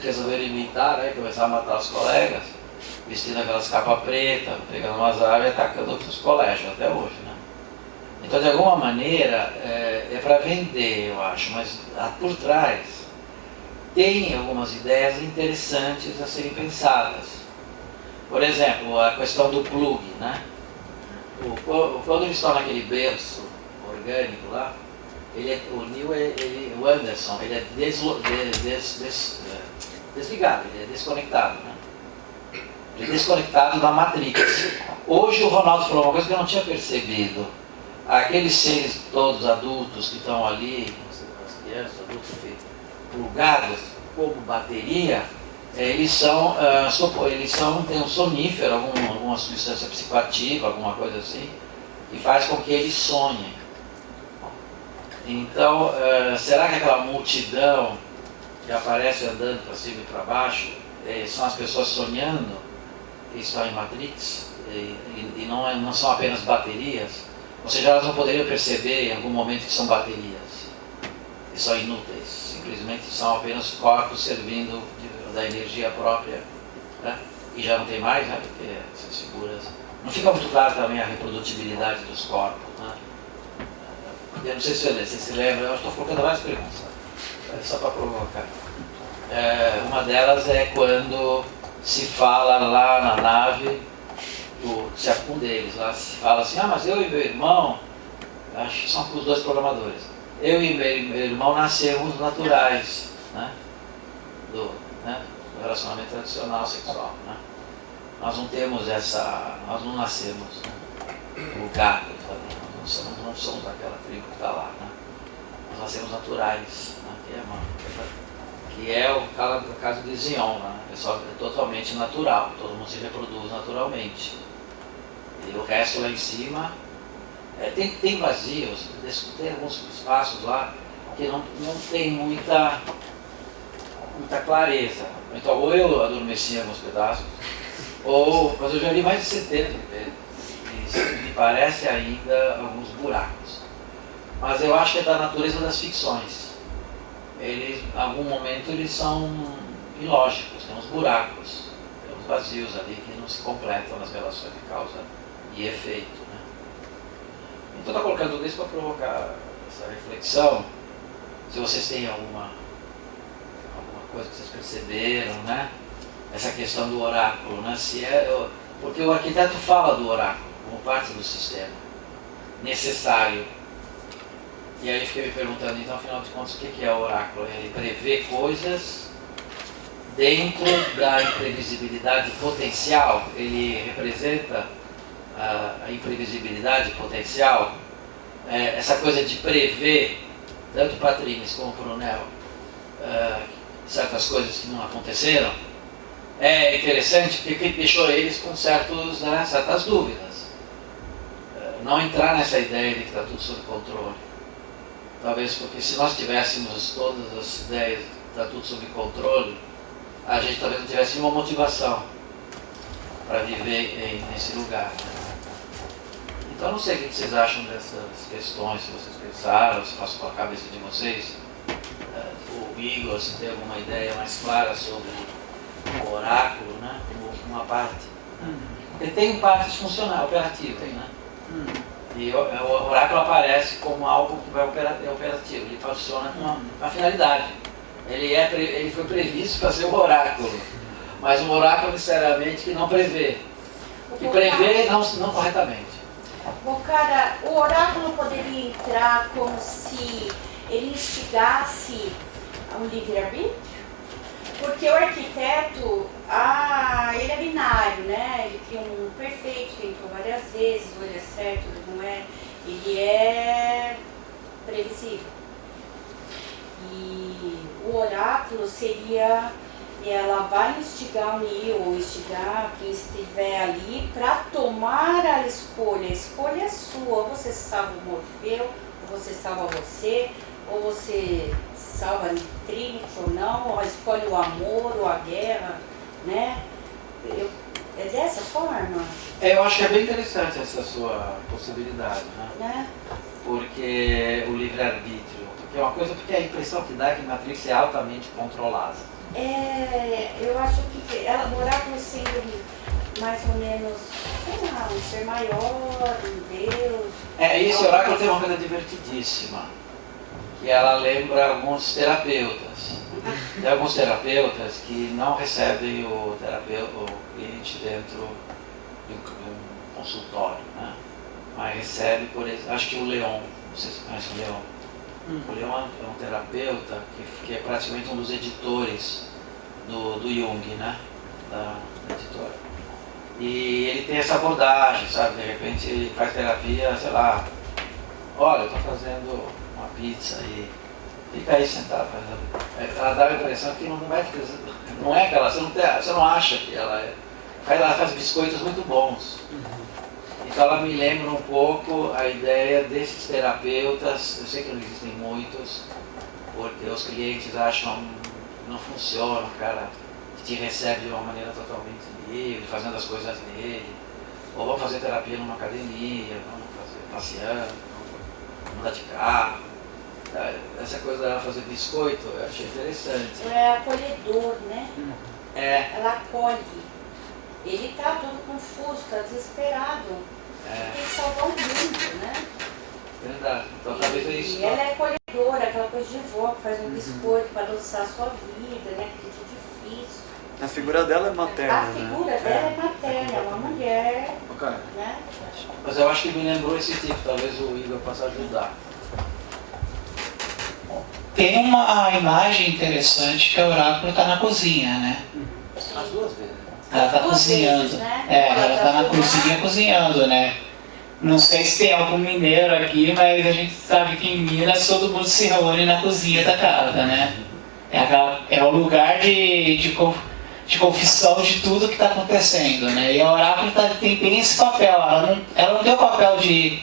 resolveram imitar, né, começaram a matar os colegas, vestindo aquelas capas pretas, pegando umas armas e atacando outros colégios, até hoje. Né? Então, de alguma maneira, é para vender, eu acho, mas por trás tem algumas ideias interessantes a serem pensadas. Por exemplo, a questão do plug, né? Quando eles estão naquele berço orgânico lá, o Neil, o Anderson, ele é desligado, ele é desconectado, né? Ele é desconectado da Matrix. Hoje o Ronaldo falou uma coisa que eu não tinha percebido. Aqueles seres todos adultos que estão ali, as crianças, adultos plugados como bateria, eles têm um sonífero, alguma substância psicoativa, alguma coisa assim, que faz com que eles sonhem. Então, será que aquela multidão que aparece andando para cima e para baixo são as pessoas sonhando que estão em Matrix e não são apenas baterias? Ou seja, elas não poderiam perceber em algum momento que são baterias, que são inúteis, simplesmente são apenas corpos servindo da energia própria, né? E já não tem mais, né? Porque essas figuras... Não fica muito claro também a reprodutibilidade dos corpos, né? Eu não sei se você se lembra, eu estou colocando várias perguntas, só para provocar. Uma delas é quando se fala lá na nave, um deles lá se fala assim, mas eu e meu irmão, acho que são os dois programadores, eu e meu irmão nascemos naturais, né? Do relacionamento tradicional sexual, né? Nós não temos nós não nascemos plugados, não somos daquela tribo que está lá, né? Nós nascemos naturais, né? Que é o caso de Zion, né? É totalmente natural, todo mundo se reproduz naturalmente. E o resto lá em cima, tem vazios, tem alguns espaços lá que não tem muita clareza. Então, ou eu adormeci em alguns pedaços, mas eu já li mais de 70 e me parece ainda alguns buracos. Mas eu acho que é da natureza das ficções. Em algum momento eles são ilógicos, tem uns buracos, tem uns vazios ali que não se completam nas relações de causa e efeito, né? Então estou colocando tudo isso para provocar essa reflexão. Se vocês têm alguma coisa que vocês perceberam, né? Essa questão do oráculo, né? Porque o arquiteto fala do oráculo como parte do sistema necessário. E aí fiquei me perguntando, então, afinal de contas, o que é o oráculo? Ele prevê coisas dentro da imprevisibilidade potencial, ele representa a imprevisibilidade potencial, essa coisa de prever, tanto para Trines como para o Neo, certas coisas que não aconteceram, é interessante porque deixou eles com certas dúvidas. Não entrar nessa ideia de que está tudo sob controle. Talvez porque se nós tivéssemos todas as ideias de que está tudo sob controle, a gente talvez não tivesse uma motivação para viver nesse lugar. Então não sei o que vocês acham dessas questões, se vocês pensaram, se passou pela cabeça de vocês. O Igor, se tem alguma ideia mais clara sobre o oráculo, né? Como uma parte. Ele tem parte funcional, operativa, né? E o oráculo aparece como algo que é operativo, ele funciona com uma finalidade. Ele foi previsto para ser um oráculo, mas um oráculo necessariamente que não prevê. Que prevê não corretamente. Bom, cara, o oráculo poderia entrar como se ele instigasse a um livre-arbítrio? Porque o arquiteto, ele é binário, né? Ele tem um perfeito, tentou várias vezes, ou ele é certo, ou ele não é. Ele é previsível. E o oráculo seria, ela vai instigar o Neil, ou instigar quem estiver ali para tomar a escolha. A escolha é sua, ou você salva o Morfeu, ou você salva você, ou você salva Trinity ou não, ou escolhe o amor ou a guerra, né? É dessa forma? Eu acho que é bem interessante essa sua possibilidade, né? Porque o livre-arbítrio, porque é uma coisa, porque a impressão que dá é que Matrix é altamente controlada. Eu acho que o oráculo sendo mais ou menos, sei lá, um ser maior, um Deus. Esse oráculo tem uma coisa divertidíssima, que ela lembra alguns terapeutas. Tem alguns terapeutas que não recebem o cliente dentro de um consultório, né? Mas recebe, por exemplo, acho que o Leon, não sei se você conhece o Leon, O Leon é um terapeuta que é praticamente um dos editores do Jung, né? Da editora. E ele tem essa abordagem, sabe? De repente ele faz terapia, sei lá, olha, eu estou fazendo uma pizza e fica aí sentado fazendo. Ela dá a impressão que não vai fazer, não é aquela, você não acha que ela é. Ela faz biscoitos muito bons. Então ela me lembra um pouco a ideia desses terapeutas, eu sei que não existem muitos, porque os clientes acham que não funciona, o cara que te recebe de uma maneira totalmente livre, fazendo as coisas dele, ou vamos fazer terapia numa academia, vamos fazer passeando, vamos andar de carro. Essa coisa dela fazer biscoito, eu achei interessante. É acolhedor, né? É. Ela acolhe. Ele tá todo confuso, tá desesperado. Tem que salvar o mundo, né? Verdade. Então talvez é isso. E ela é acolhedora, aquela coisa de vó que faz um biscoito para adoçar a sua vida, né? Que é difícil. A figura dela é materna, A figura dela é materna, é uma mulher, né? Mas eu acho que me lembrou esse tipo, talvez o Igor possa ajudar. Tem uma imagem interessante que o oráculo está na cozinha, né? As duas vezes. Ela está Duas cozinhando. vezes, né? Ela está na filmando. cozinha cozinhando, né? Não sei se tem algum mineiro aqui, mas a gente sabe que em Minas todo mundo se reúne na cozinha da casa, né? É o lugar de confissão de tudo que está acontecendo, né? E o oráculo tem bem esse papel. Ela não tem o papel de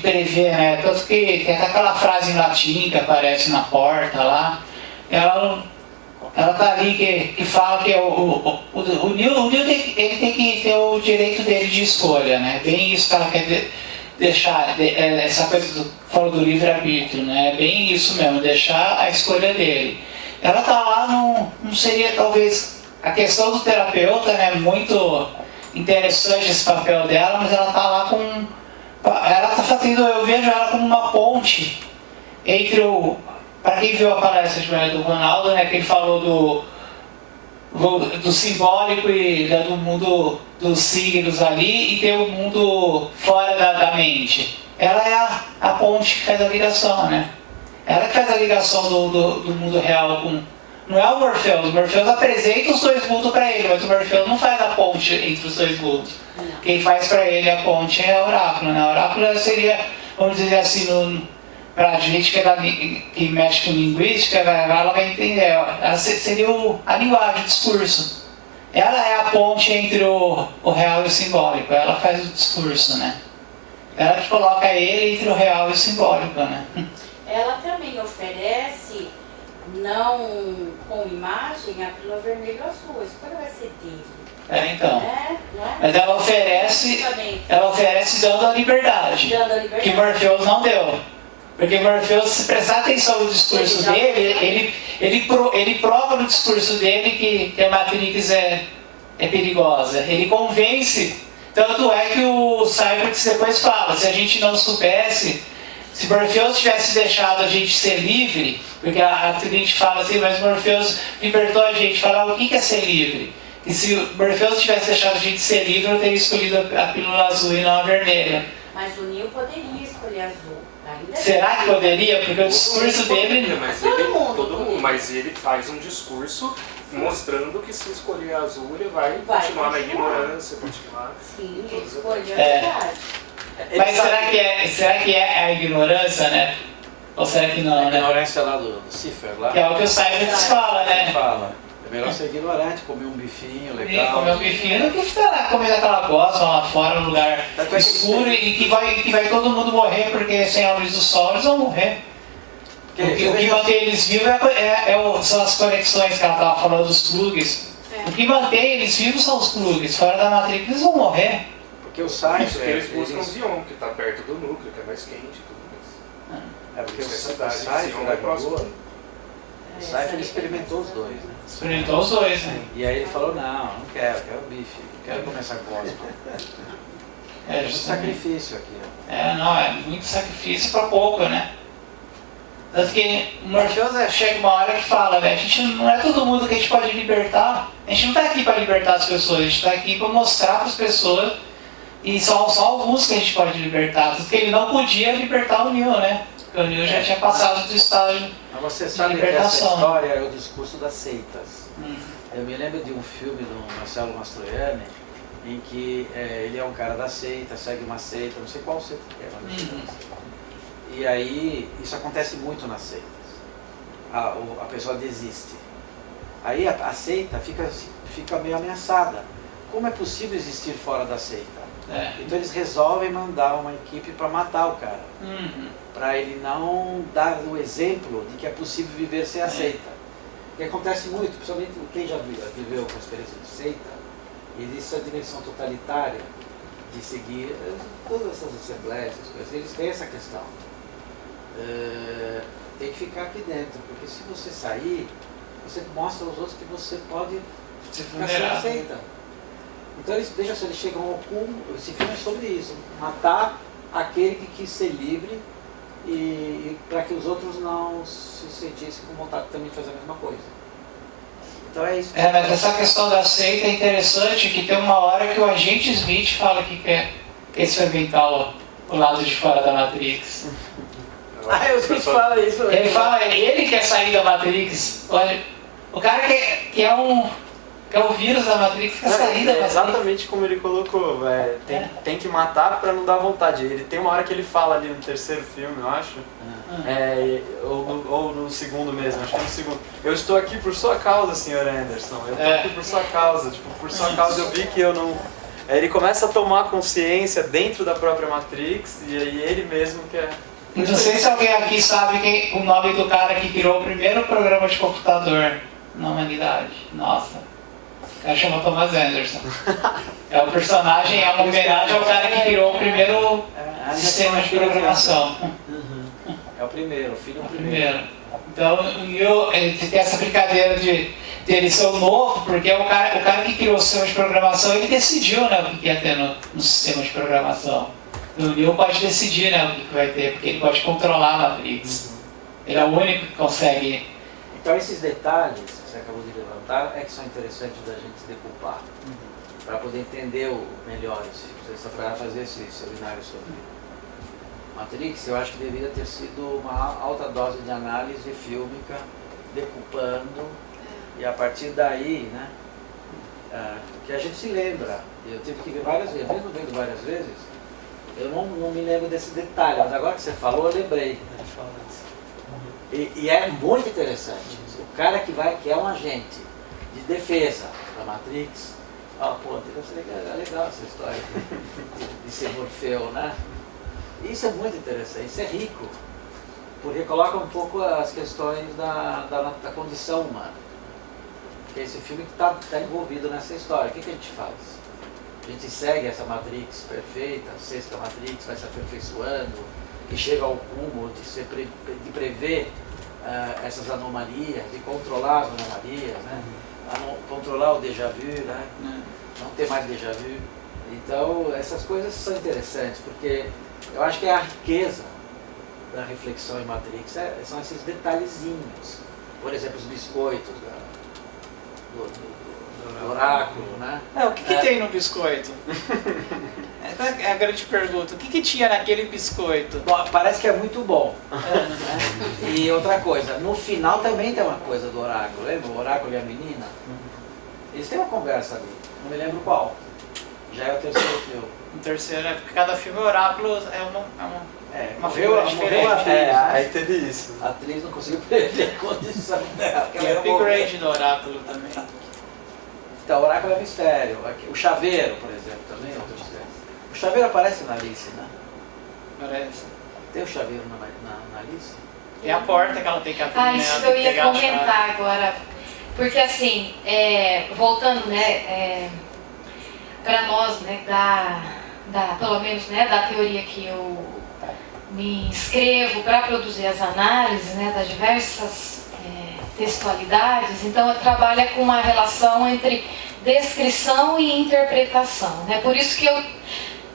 prever, né? Tanto que tem até aquela frase em latim que aparece na porta lá. Ela tá ali que fala que o Neil ele tem que ter o direito dele de escolha, né? Bem isso que ela quer deixar, essa coisa falou do livre-arbítrio, né? É bem isso mesmo, deixar a escolha dele. Ela tá lá, não seria talvez a questão do terapeuta, né? Muito interessante esse papel dela, mas ela tá lá ela tá fazendo, eu vejo ela como uma ponte entre para quem viu a palestra do Ronaldo, né, que ele falou do simbólico e do mundo dos signos ali e tem o mundo fora da mente. Ela é a ponte que faz a ligação, né? Ela que faz a ligação do mundo real com... Não é o Morpheus apresenta os dois mundos para ele, mas o Morpheus não faz a ponte entre os dois mundos. Quem faz para ele a ponte é o oráculo, né? O oráculo seria, vamos dizer assim, para a gente que mexe com linguística, ela vai entender. Ela seria a linguagem, o discurso. Ela é a ponte entre o real e o simbólico. Ela faz o discurso, né? Ela que coloca ele entre o real e o simbólico, né? Ela também oferece, não com imagem, a pílula vermelha e azul. A escolha vai ser dele. Então. Não é? Mas ela oferece dando a liberdade. Que Morpheus não deu. Porque Morpheus, se prestar atenção no discurso dele, ele prova no discurso dele que a Matrix é perigosa. Ele convence, tanto é que o Cyberx depois fala, se a gente não soubesse, se Morpheus tivesse deixado a gente ser livre, porque a Trinity fala assim, mas Morpheus libertou a gente, fala o que é ser livre? E se Morpheus tivesse deixado a gente ser livre, eu teria escolhido a pílula azul e não a vermelha. Mas o Neil poderia escolher azul. Será que poderia? Porque o discurso dele... Todo mundo, mas ele faz um discurso mostrando que se escolher azul ele vai continuar na ignorância, continuar... Sim, ele escolheu a verdade. Mas será que é a ignorância, né? Ou será que não, né? A ignorância lá do Cipher, lá. Que é o que o Cyberx fala, né? É melhor ser ignorante, comer um bifinho legal. Comer um bifinho do que ficar lá comendo aquela bosta lá fora, num lugar escuro e que vai todo mundo morrer, porque sem a luz do sol eles vão morrer. O que mantém eles vivos são as conexões que ela estava falando dos plugs. O que mantém eles vivos são os plugs. Fora da Matrix eles vão morrer. Porque o Cypher... Eles buscam Zion, que está perto do núcleo, que é mais quente e tudo mais. É porque o Cypher é próximo. O Cypher experimentou os dois, né? Experimentou os dois, né? E aí ele falou, não quero o bife, não quero começar cosmo. É muito sacrifício aqui. É muito sacrifício para pouco, né? Tanto que o Morpheus chega uma hora que fala, né? A gente não é todo mundo que a gente pode libertar. A gente não está aqui para libertar as pessoas, a gente está aqui para mostrar para as pessoas. E são alguns que a gente pode libertar. Tanto que ele não podia libertar o Neil, né? Porque o Neo já tinha passado do estágio Mas você de sabe que essa libertação. história é o discurso das seitas. Uhum. Eu me lembro de um filme do Marcelo Mastroianni, em que ele é um cara da seita, segue uma seita, não sei qual seita que é, mas Uhum. E aí, isso acontece muito nas seitas. A pessoa desiste. Aí a seita fica meio ameaçada. Como é possível existir fora da seita? É. Então eles resolvem mandar uma equipe para matar o cara. Uhum. Para ele não dar o exemplo de que é possível viver sem a seita. O que acontece muito, principalmente quem já viveu com a experiência de seita, existe essa dimensão totalitária de seguir todas essas assembleias, essas coisas. Eles têm essa questão. Tem que ficar aqui dentro, porque se você sair, você mostra aos outros que você pode ficar sem a seita. Então eles chegam ao cúmulo, esse filme é sobre isso, matar aquele que quis ser livre e para que os outros não se sentissem com vontade também de fazer a mesma coisa. Então é isso. Mas essa questão da seita é interessante, que tem uma hora que o agente Smith fala que quer experimentar o lado de fora da Matrix. Eu sempre falo isso. Ele fala, ele quer sair da Matrix. Olha, o cara que é o vírus da Matrix quer sair da Matrix. Exatamente como ele colocou, tem que matar pra não dar vontade. Ele tem uma hora que ele fala ali no terceiro filme, eu acho, ou no segundo mesmo, acho que é no segundo. Eu estou aqui por sua causa, Sr. Anderson, eu estou aqui por sua causa, tipo, por sua causa eu vi que eu não... Ele começa a tomar consciência dentro da própria Matrix e aí ele mesmo quer... Não sei se alguém aqui sabe o nome do cara que criou o primeiro programa de computador na humanidade. Nossa. O cara chama Thomas Anderson. É o personagem, é uma homenagem ao cara que criou o primeiro sistema de programação. É o primeiro, o filho é o Primeiro. Então, tem essa brincadeira de ele ser o novo, porque o cara que criou o sistema de programação, ele decidiu, né, o que ia ter no sistema de programação. O Neo pode decidir, né, o que vai ter, porque ele pode controlar a Matrix. Ele é o único que consegue. Então esses detalhes que você acabou de levantar que são interessantes da gente decupar, para poder entender melhor para fazer esse seminário sobre Matrix. Eu acho que deveria ter sido uma alta dose de análise fílmica, decupando, e a partir daí, né, que a gente se lembra. Eu tive que ver várias vezes, mesmo vendo várias vezes, eu não me lembro desse detalhe, mas agora que você falou, eu lembrei. E é muito interessante. O cara que é um agente de defesa da Matrix, deve ser legal essa história de ser Morfeu, né? Isso é muito interessante, isso é rico, porque coloca um pouco as questões da condição humana. Porque esse filme que está envolvido nessa história, o que a gente faz? A gente segue essa Matrix perfeita, a sexta Matrix vai se aperfeiçoando e chega ao cúmulo de prever essas anomalias, de controlar as anomalias, né? Controlar o déjà vu, né? Não ter mais déjà vu. Então, essas coisas são interessantes, porque eu acho que a riqueza da reflexão em Matrix são esses detalhezinhos. Por exemplo, os biscoitos do oráculo, né? O que tem no biscoito? Essa é a grande pergunta. O que tinha naquele biscoito? Bom, parece que é muito bom. E outra coisa, no final também tem uma coisa do oráculo, lembra? O oráculo e a menina? Eles têm uma conversa ali, não me lembro qual. Já é o terceiro filme. O terceiro, né? Porque cada filme oráculo é uma figura diferente. Aí teve isso. A atriz não conseguiu prever a condição dela. Tem upgrade no oráculo também. Então, o oráculo é mistério. O chaveiro, por exemplo, também é outro mistério. O chaveiro aparece na Alice, né? Parece. Tem o chaveiro na Alice? Tem a porta que ela tem que abrir. Isso que eu ia comentar agora. Porque assim, voltando, né, para nós, né, pelo menos, né, da teoria que eu me inscrevo para produzir as análises, né, das diversas textualidades, então eu trabalho com uma relação entre descrição e interpretação, né? Por isso que eu,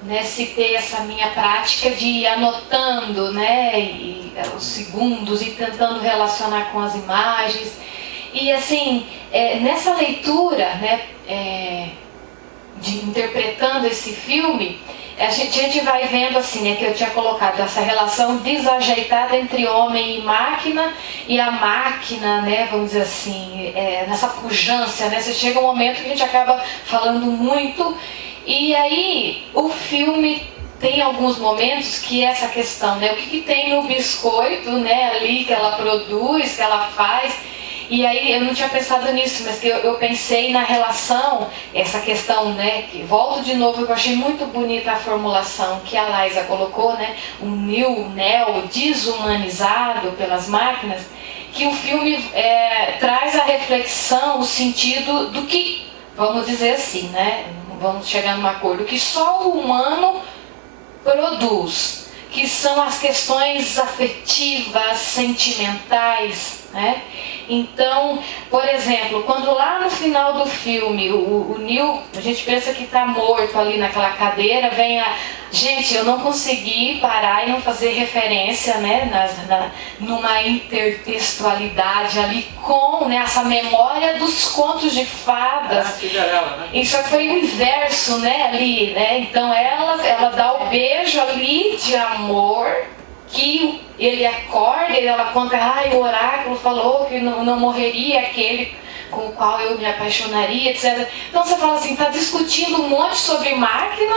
né, citei essa minha prática de ir anotando, né, os segundos e tentando relacionar com as imagens. E assim, nessa leitura, né, de interpretando esse filme, a gente vai vendo assim, né, que eu tinha colocado essa relação desajeitada entre homem e máquina a máquina, né, vamos dizer assim, nessa pujança, né, você chega um momento que a gente acaba falando muito, e aí o filme tem alguns momentos que essa questão, né, o que tem no biscoito, né, ali que ela produz, que ela faz. E aí eu não tinha pensado nisso, mas que eu pensei na relação, essa questão, né, que volto de novo, eu achei muito bonita a formulação que a Liza colocou, né, um neo desumanizado pelas máquinas, que o filme traz a reflexão, o sentido do que, vamos dizer assim, né, vamos chegar num acordo, que só o humano produz, que são as questões afetivas, sentimentais, né? Então, por exemplo, quando lá no final do filme o Neil, a gente pensa que está morto ali naquela cadeira, vem a... Gente, eu não consegui parar e não fazer referência, né, numa intertextualidade ali com, né, essa memória dos contos de fadas. Cinderela, né? Isso foi o inverso, né, ali, né? Então ela dá o beijo ali de amor, que ele acorda e ela conta, o oráculo falou que não morreria aquele com o qual eu me apaixonaria, etc. Então você fala assim, está discutindo um monte sobre máquina,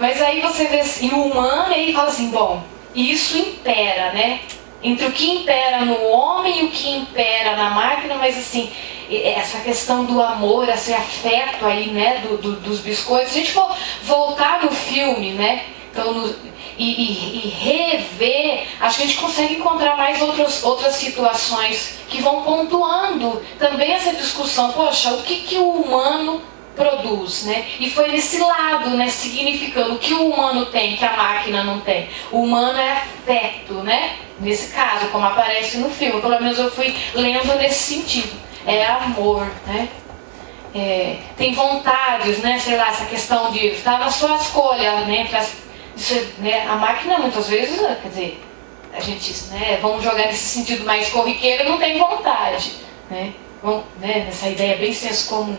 mas aí você vê assim, o humano, e aí fala assim, bom, isso impera, né? Entre o que impera no homem e o que impera na máquina, mas assim, essa questão do amor, esse afeto aí, né, dos biscoitos, se a gente for voltar no filme, né, então, e rever, acho que a gente consegue encontrar mais outras situações que vão pontuando também essa discussão, poxa, o que o humano produz, né? E foi nesse lado, né, significando o que o humano tem que a máquina não tem. O humano é afeto, né? Nesse caso, como aparece no filme, pelo menos eu fui lendo nesse sentido. É amor, né? Tem vontades, né? Sei lá, essa questão de estar na sua escolha, né? Entre né? A máquina muitas vezes, quer dizer, a gente, né, vamos jogar nesse sentido mais corriqueiro, não tem vontade, né? Né? Nessa ideia bem senso comum.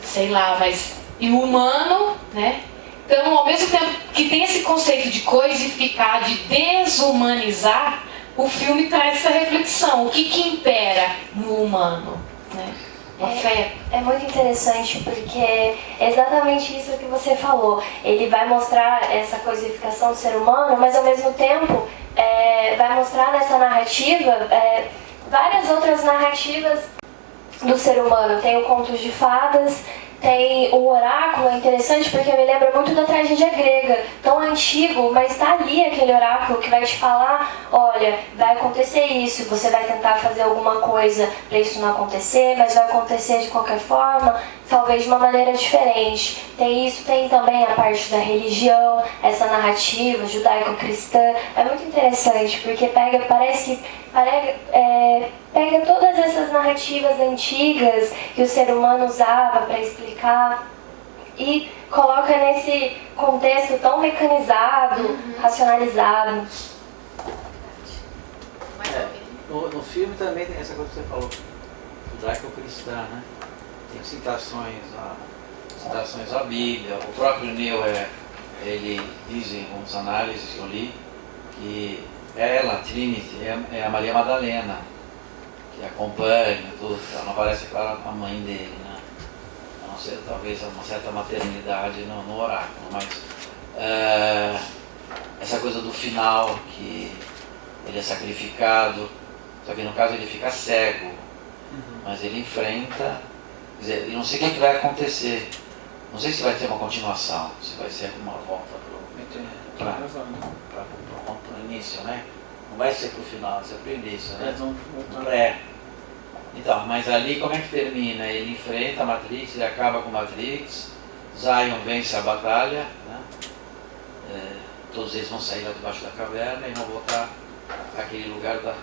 Sei lá, mas... E o humano, né? Então, ao mesmo tempo que tem esse conceito de coisificar, de desumanizar, o filme traz essa reflexão. O que impera no humano, né? É muito interessante porque é exatamente isso que você falou. Ele vai mostrar essa coisificação do ser humano, mas ao mesmo tempo vai mostrar nessa narrativa várias outras narrativas do ser humano. Tem o Contos de Fadas, tem o oráculo, é interessante porque me lembra muito da tragédia grega, tão antigo, mas está ali aquele oráculo que vai te falar, olha, vai acontecer isso, você vai tentar fazer alguma coisa para isso não acontecer, mas vai acontecer de qualquer forma, talvez de uma maneira diferente. Tem isso, tem também a parte da religião, essa narrativa judaico-cristã, é muito interessante porque pega todas essas narrativas antigas que o ser humano usava para explicar e coloca nesse contexto tão mecanizado, racionalizado. No filme também tem essa coisa que você falou, judaico-cristã, né? Tem citações à Bíblia, o próprio Neil, ele diz em algumas análises que eu li, que ela, Trinity, é a Maria Madalena, que acompanha tudo, ela não parece, claro, a mãe dele, né? A não ser talvez uma certa maternidade no oráculo, mas essa coisa do final, que ele é sacrificado, só que no caso ele fica cego, mas ele enfrenta, quer dizer, eu não sei o que vai acontecer, não sei se vai ter uma continuação, se vai ser uma volta para o início, né? Não vai ser para o final, vai ser para o início, né? Então, mas ali como é que termina? Ele enfrenta a Matrix, ele acaba com a Matrix, Zion vence a batalha, né? Todos eles vão sair lá debaixo da caverna e vão voltar àquele lugar do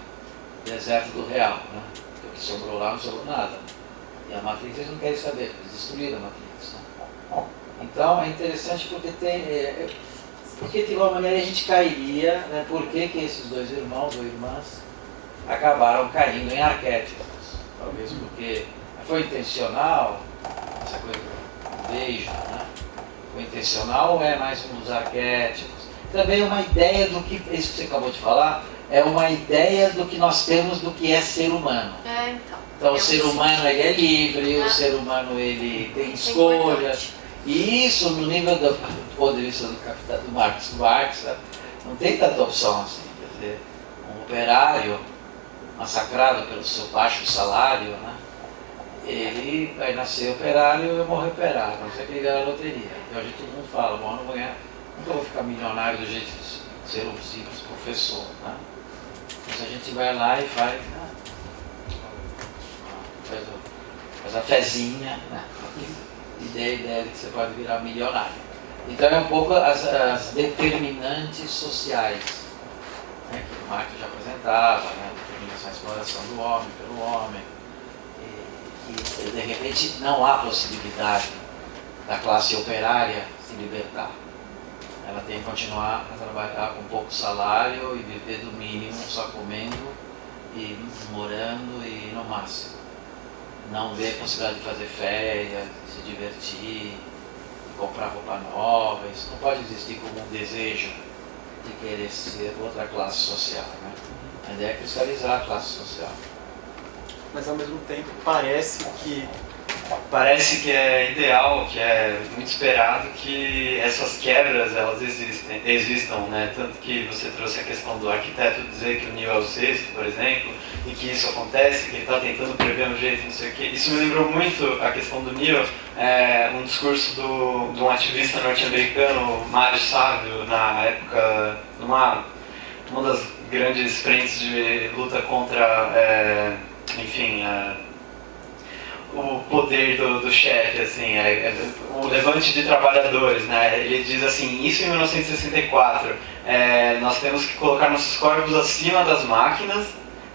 deserto do real, né? O que sobrou lá não sobrou nada. E a Matrix eles não querem saber, eles destruíram a Matrix, né? Então é interessante porque porque de uma maneira a gente cairia, né? Por que esses dois irmãos ou irmãs acabaram caindo em arquétipos? Talvez porque foi intencional, essa coisa do beijo, né? intencional ou é mais um dos arquétipos? Também uma ideia do que, isso que você acabou de falar, é uma ideia do que nós temos do que é ser humano. Então o ser humano ele é livre, o ser humano ele tem escolhas. E isso no nível do ponto de vista do Marx, não tem tanta opção assim. Quer dizer, um operário massacrado pelo seu baixo salário, né? Ele vai nascer operário e morrer operário, não sei que ele ganha a loteria. E hoje todo mundo fala, bom, eu não vou ganhar, nunca vou ficar milionário do jeito de ser um simples professor. Né? Mas a gente vai lá e faz, né? faz a fezinha, né? Ideia de que você pode virar milionário. Então é um pouco as determinantes sociais, né? Que o Marx já apresentava, né? A exploração do homem pelo homem. E de repente não há possibilidade da classe operária se libertar. Ela tem que continuar a trabalhar com pouco salário e viver do mínimo, só comendo e morando e no máximo. Não vê a possibilidade de fazer férias, de se divertir, de comprar roupa nova. Isso não pode existir como um desejo de querer ser outra classe social. Né? A ideia é cristalizar a classe social. Mas ao mesmo tempo parece que é ideal, que é muito esperado que essas quebras elas existam, né? Tanto que você trouxe a questão do arquiteto dizer que o Neo é o sexto, por exemplo, e que isso acontece, que ele está tentando prever um jeito, não sei o quê. Isso me lembrou muito a questão do Neo, um discurso de um ativista norte-americano, Mário Sávio, na época, numa das grandes frentes de luta contra, o poder do chefe, assim, o levante de trabalhadores, né? Ele diz assim, isso em 1964, nós temos que colocar nossos corpos acima das máquinas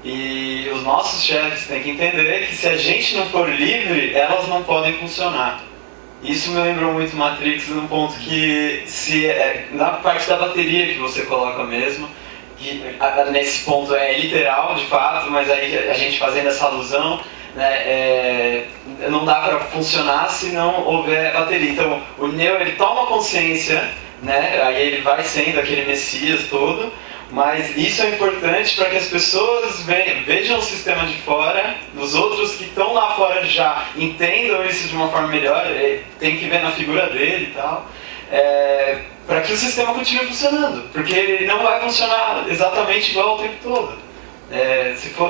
e os nossos chefes têm que entender que se a gente não for livre, elas não podem funcionar. Isso me lembrou muito Matrix num ponto que, na parte da bateria que você coloca mesmo, que nesse ponto é literal de fato, mas aí a gente fazendo essa alusão, né, não dá para funcionar se não houver bateria. Então o Neo ele toma consciência, né, aí ele vai sendo aquele Messias todo, mas isso é importante para que as pessoas vejam o sistema de fora, os outros que estão lá fora já entendam isso de uma forma melhor, tem que ver na figura dele e tal, para que o sistema continue funcionando, porque ele não vai funcionar exatamente igual o tempo todo.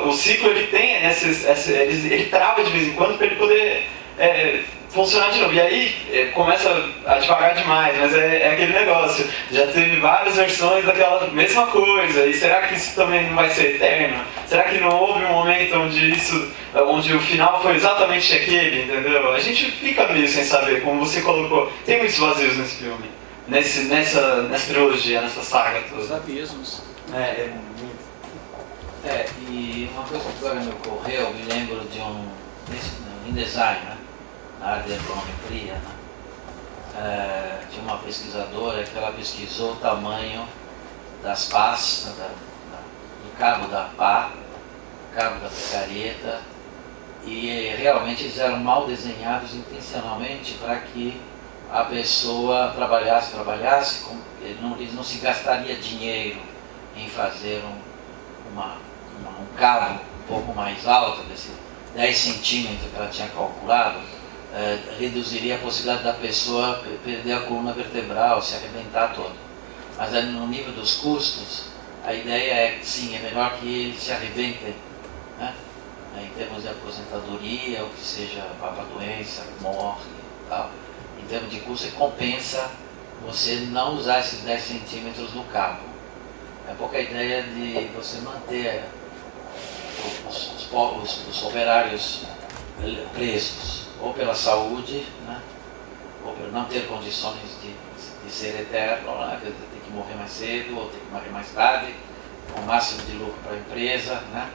O ciclo ele tem ele trava de vez em quando para ele poder funcionar de novo. E aí começa a devagar demais, mas é aquele negócio. Já teve várias versões daquela mesma coisa. E será que isso também não vai ser eterno? Será que não houve um momento onde o final foi exatamente aquele, entendeu? A gente fica meio sem saber, como você colocou. Tem muitos vazios nesse filme, nessa trilogia, nessa saga toda. Os abismos. E uma coisa que agora me ocorreu, me lembro de em design, né? Na área de econometria, né? Tinha uma pesquisadora que ela pesquisou o tamanho das pás, do cabo da pá, cabo da picareta, e realmente eles eram mal desenhados intencionalmente para que a pessoa trabalhasse, eles não se gastaria dinheiro em fazer um cabo um pouco mais alto, desse 10 centímetros que ela tinha calculado, reduziria a possibilidade da pessoa perder a coluna vertebral, se arrebentar todo. Mas no nível dos custos, a ideia é que sim, é melhor que eles se arrebentem, né? Em termos de aposentadoria, ou que seja, vá para doença, morre e tal. Em termos de custo, compensa você não usar esses 10 centímetros no cabo. É pouca ideia de você manter os operários presos, ou pela saúde, né? Ou por não ter condições de ser eterno, né? Ter que morrer mais cedo, ou ter que morrer mais tarde, com o máximo de lucro para a empresa, né?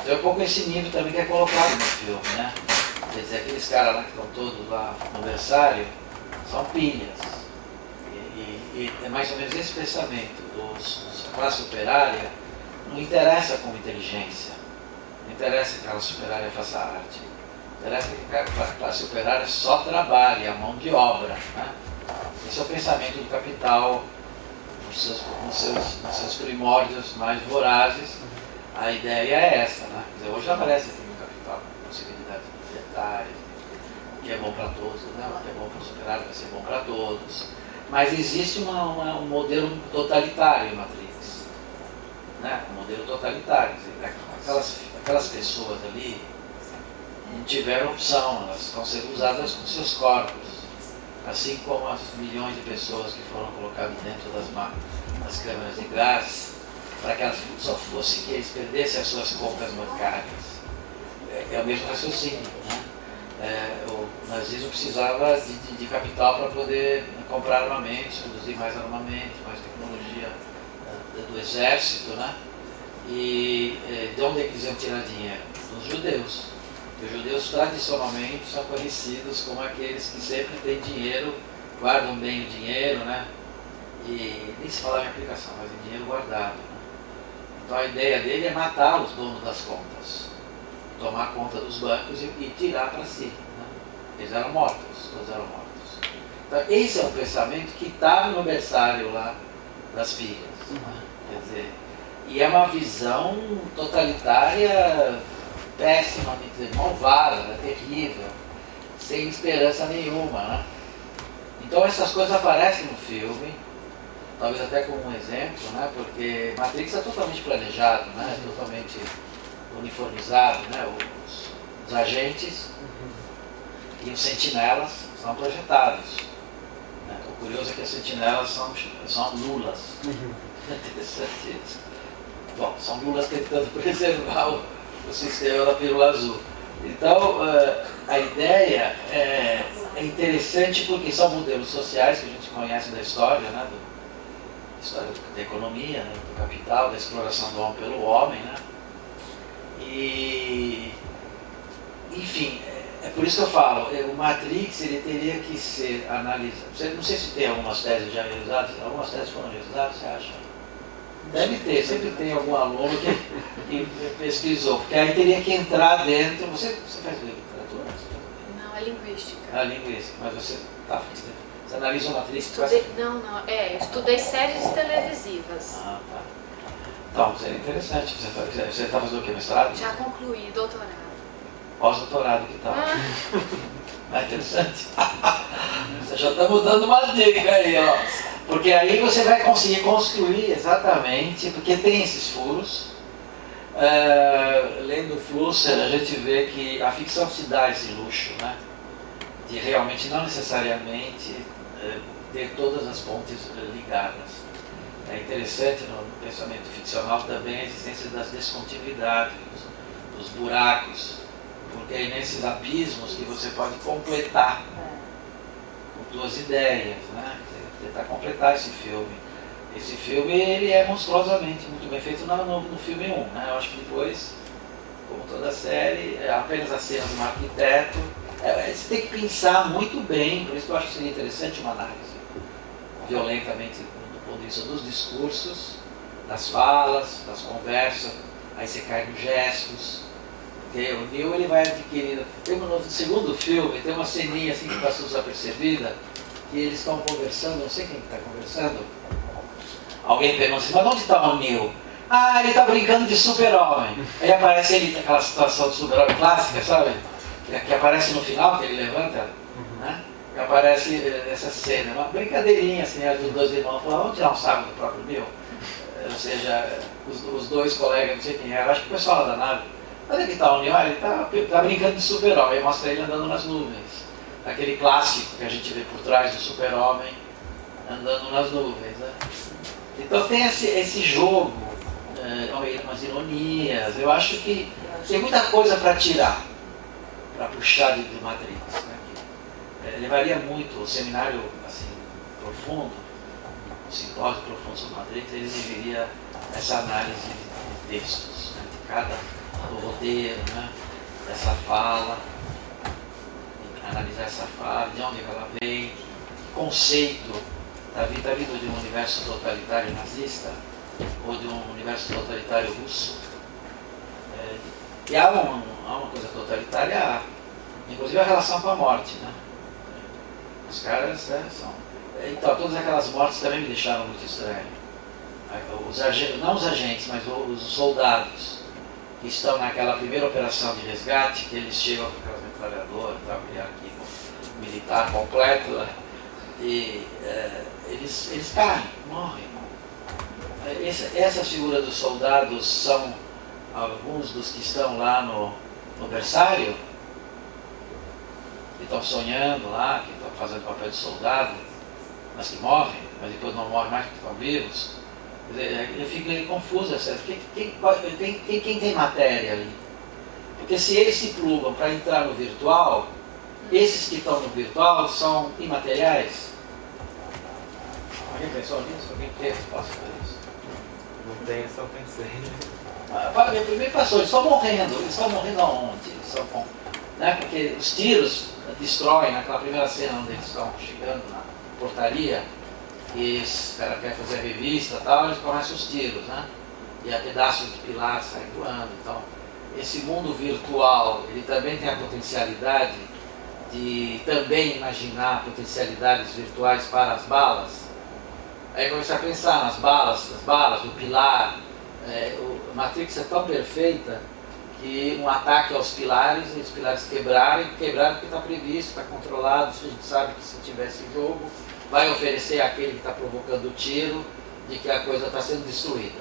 Então é um pouco esse nível também que é colocado no filme, né? Quer dizer, aqueles caras lá que estão todos lá no berçário são pilhas. E é mais ou menos esse pensamento da classe operária. Não interessa como inteligência, não interessa que a classe operária faça arte, interessa que a classe operária só trabalhe, a mão de obra, né? Esse é o pensamento do Capital nos seus primórdios mais vorazes. A ideia é essa, né? Quer dizer, hoje aparece aqui no Capital possibilidades monetárias, que é bom para todos, né? O que é bom para o superávit vai ser bom para todos. Mas existe um modelo totalitário em Matrix, né? Um modelo totalitário. Quer dizer, aquelas pessoas ali não tiveram opção, elas estão sendo usadas com seus corpos. Assim como as milhões de pessoas que foram colocadas dentro das câmeras de gás, para que elas só fossem que eles perdessem as suas contas bancárias. É o mesmo raciocínio, né? O nazismo precisava de capital para poder comprar armamentos, produzir mais armamentos, mais tecnologia do exército, né? E de onde é que eles iam tirar dinheiro? Dos judeus. Os judeus tradicionalmente são conhecidos como aqueles que sempre têm dinheiro, guardam bem o dinheiro, né? E nem se fala em aplicação, mas em dinheiro guardado. Né? Então a ideia dele é matar os donos das contas, tomar conta dos bancos e tirar para si. Né? Eles eram mortos, todos eram mortos. Então esse é o pensamento que está no berçário lá das pilhas. Né? Quer dizer, e é uma visão totalitária péssima, malvada, né? Terrível, sem esperança nenhuma. Né? Então essas coisas aparecem no filme, talvez até como um exemplo, né? Porque Matrix é totalmente planejado, né? É totalmente uniformizado, né? Os agentes e os sentinelas são projetados. Né? O curioso é que as sentinelas são lulas. Interessante isso. Bom, são lulas tentando preservar o sistema da pílula azul. Então, a ideia é interessante porque são modelos sociais que a gente conhece da história, né? Da história da economia, né? Do capital, da exploração do homem pelo homem, né? E, enfim, é por isso que eu falo, o Matrix ele teria que ser analisado. Não sei se tem algumas teses já realizadas, algumas teses foram realizadas, você acha? Deve ter, sempre tem algum aluno que pesquisou, porque aí teria que entrar dentro. Você faz literatura? Não, é linguística. Ah, linguística, mas você analisa uma Matrix? Eu estudei séries televisivas. Ah, tá. Então, seria interessante. Você está fazendo o quê? Mestrado? Já concluí, doutorado. Pós-doutorado, que tal? É interessante. Você já está mudando uma dica aí, ó. Porque aí você vai conseguir construir exatamente, porque tem esses furos. Lendo Flusser, a gente vê que a ficção se dá esse luxo, né? De realmente não necessariamente ter todas as pontes ligadas. É interessante no pensamento ficcional também a existência das descontinuidades, dos buracos, porque é nesses abismos que você pode completar com suas ideias, né? Tentar completar esse filme. Esse filme ele é monstruosamente muito bem feito no filme 1. Né? Eu acho que depois, como toda a série, é apenas a cena de um arquiteto. Você tem que pensar muito bem, por isso que eu acho que seria interessante uma análise violentamente do ponto de vista dos discursos, das falas, das conversas, aí você cai nos gestos. Porque o Neo ele vai adquirindo. No segundo filme tem uma ceninha assim que passou desapercebida, que eles estão conversando, não sei quem está conversando. Alguém pergunta assim, mas onde está o Neo? Ah, ele está brincando de super-homem. Aí aparece ele naquela situação de super-homem clássica, sabe? Que aparece no final, que ele levanta, né? E aparece essa cena, uma brincadeirinha assim, dos dois irmãos, falam, vamos tirar um sarro do próprio Neo? Ou seja, os dois colegas, não sei quem era, acho que o pessoal lá da nave. Onde é que está o Neo? Ah, ele está brincando de super-homem, mostra ele andando nas nuvens. Aquele clássico que a gente vê por trás do super-homem andando nas nuvens. Né? Então tem esse jogo, umas ironias. Eu acho que tem muita coisa para tirar, para puxar de Matrix. Né? Levaria muito, o seminário assim, profundo, o simpósio profundo sobre Matrix, ele exigiria essa análise de textos, né? De cada roteiro, né? Dessa fala. Analisar essa fala, de onde ela vem, que conceito está vindo de um universo totalitário nazista ou de um universo totalitário russo. E há uma coisa totalitária, inclusive a relação com a morte. Né? Os caras são... Então, todas aquelas mortes também me deixaram muito estranho. Não os agentes, mas os soldados que estão naquela primeira operação de resgate, que eles chegam com aquelas metralhadoras, aquele arquivo militar completo, né? E eles caem, morrem. Essa figura dos soldados são alguns dos que estão lá no berçário, que estão sonhando lá, que estão fazendo papel de soldado, mas que morrem, mas depois não morrem mais porque estão vivos. Eu fico meio confuso, quem tem matéria ali? Porque se eles se plugam para entrar no virtual, esses que estão no virtual são imateriais. Alguém pensou nisso? Alguém tem resposta para isso? Não tenho, só pensei. Primeiro passou, eles estão morrendo aonde? Eles estão, né? Porque os tiros destroem naquela primeira cena onde eles estão chegando na portaria, e o cara quer fazer a revista e tal, eles começam os tiros, né? E a pedaços de pilar saem voando. Então, esse mundo virtual, ele também tem a potencialidade de também imaginar potencialidades virtuais para as balas. Aí comecei a pensar nas balas do pilar. A Matrix é tão perfeita que um ataque aos pilares, e os pilares quebrarem porque está previsto, está controlado, a gente sabe que se tivesse jogo, vai oferecer àquele que está provocando o tiro de que a coisa está sendo destruída.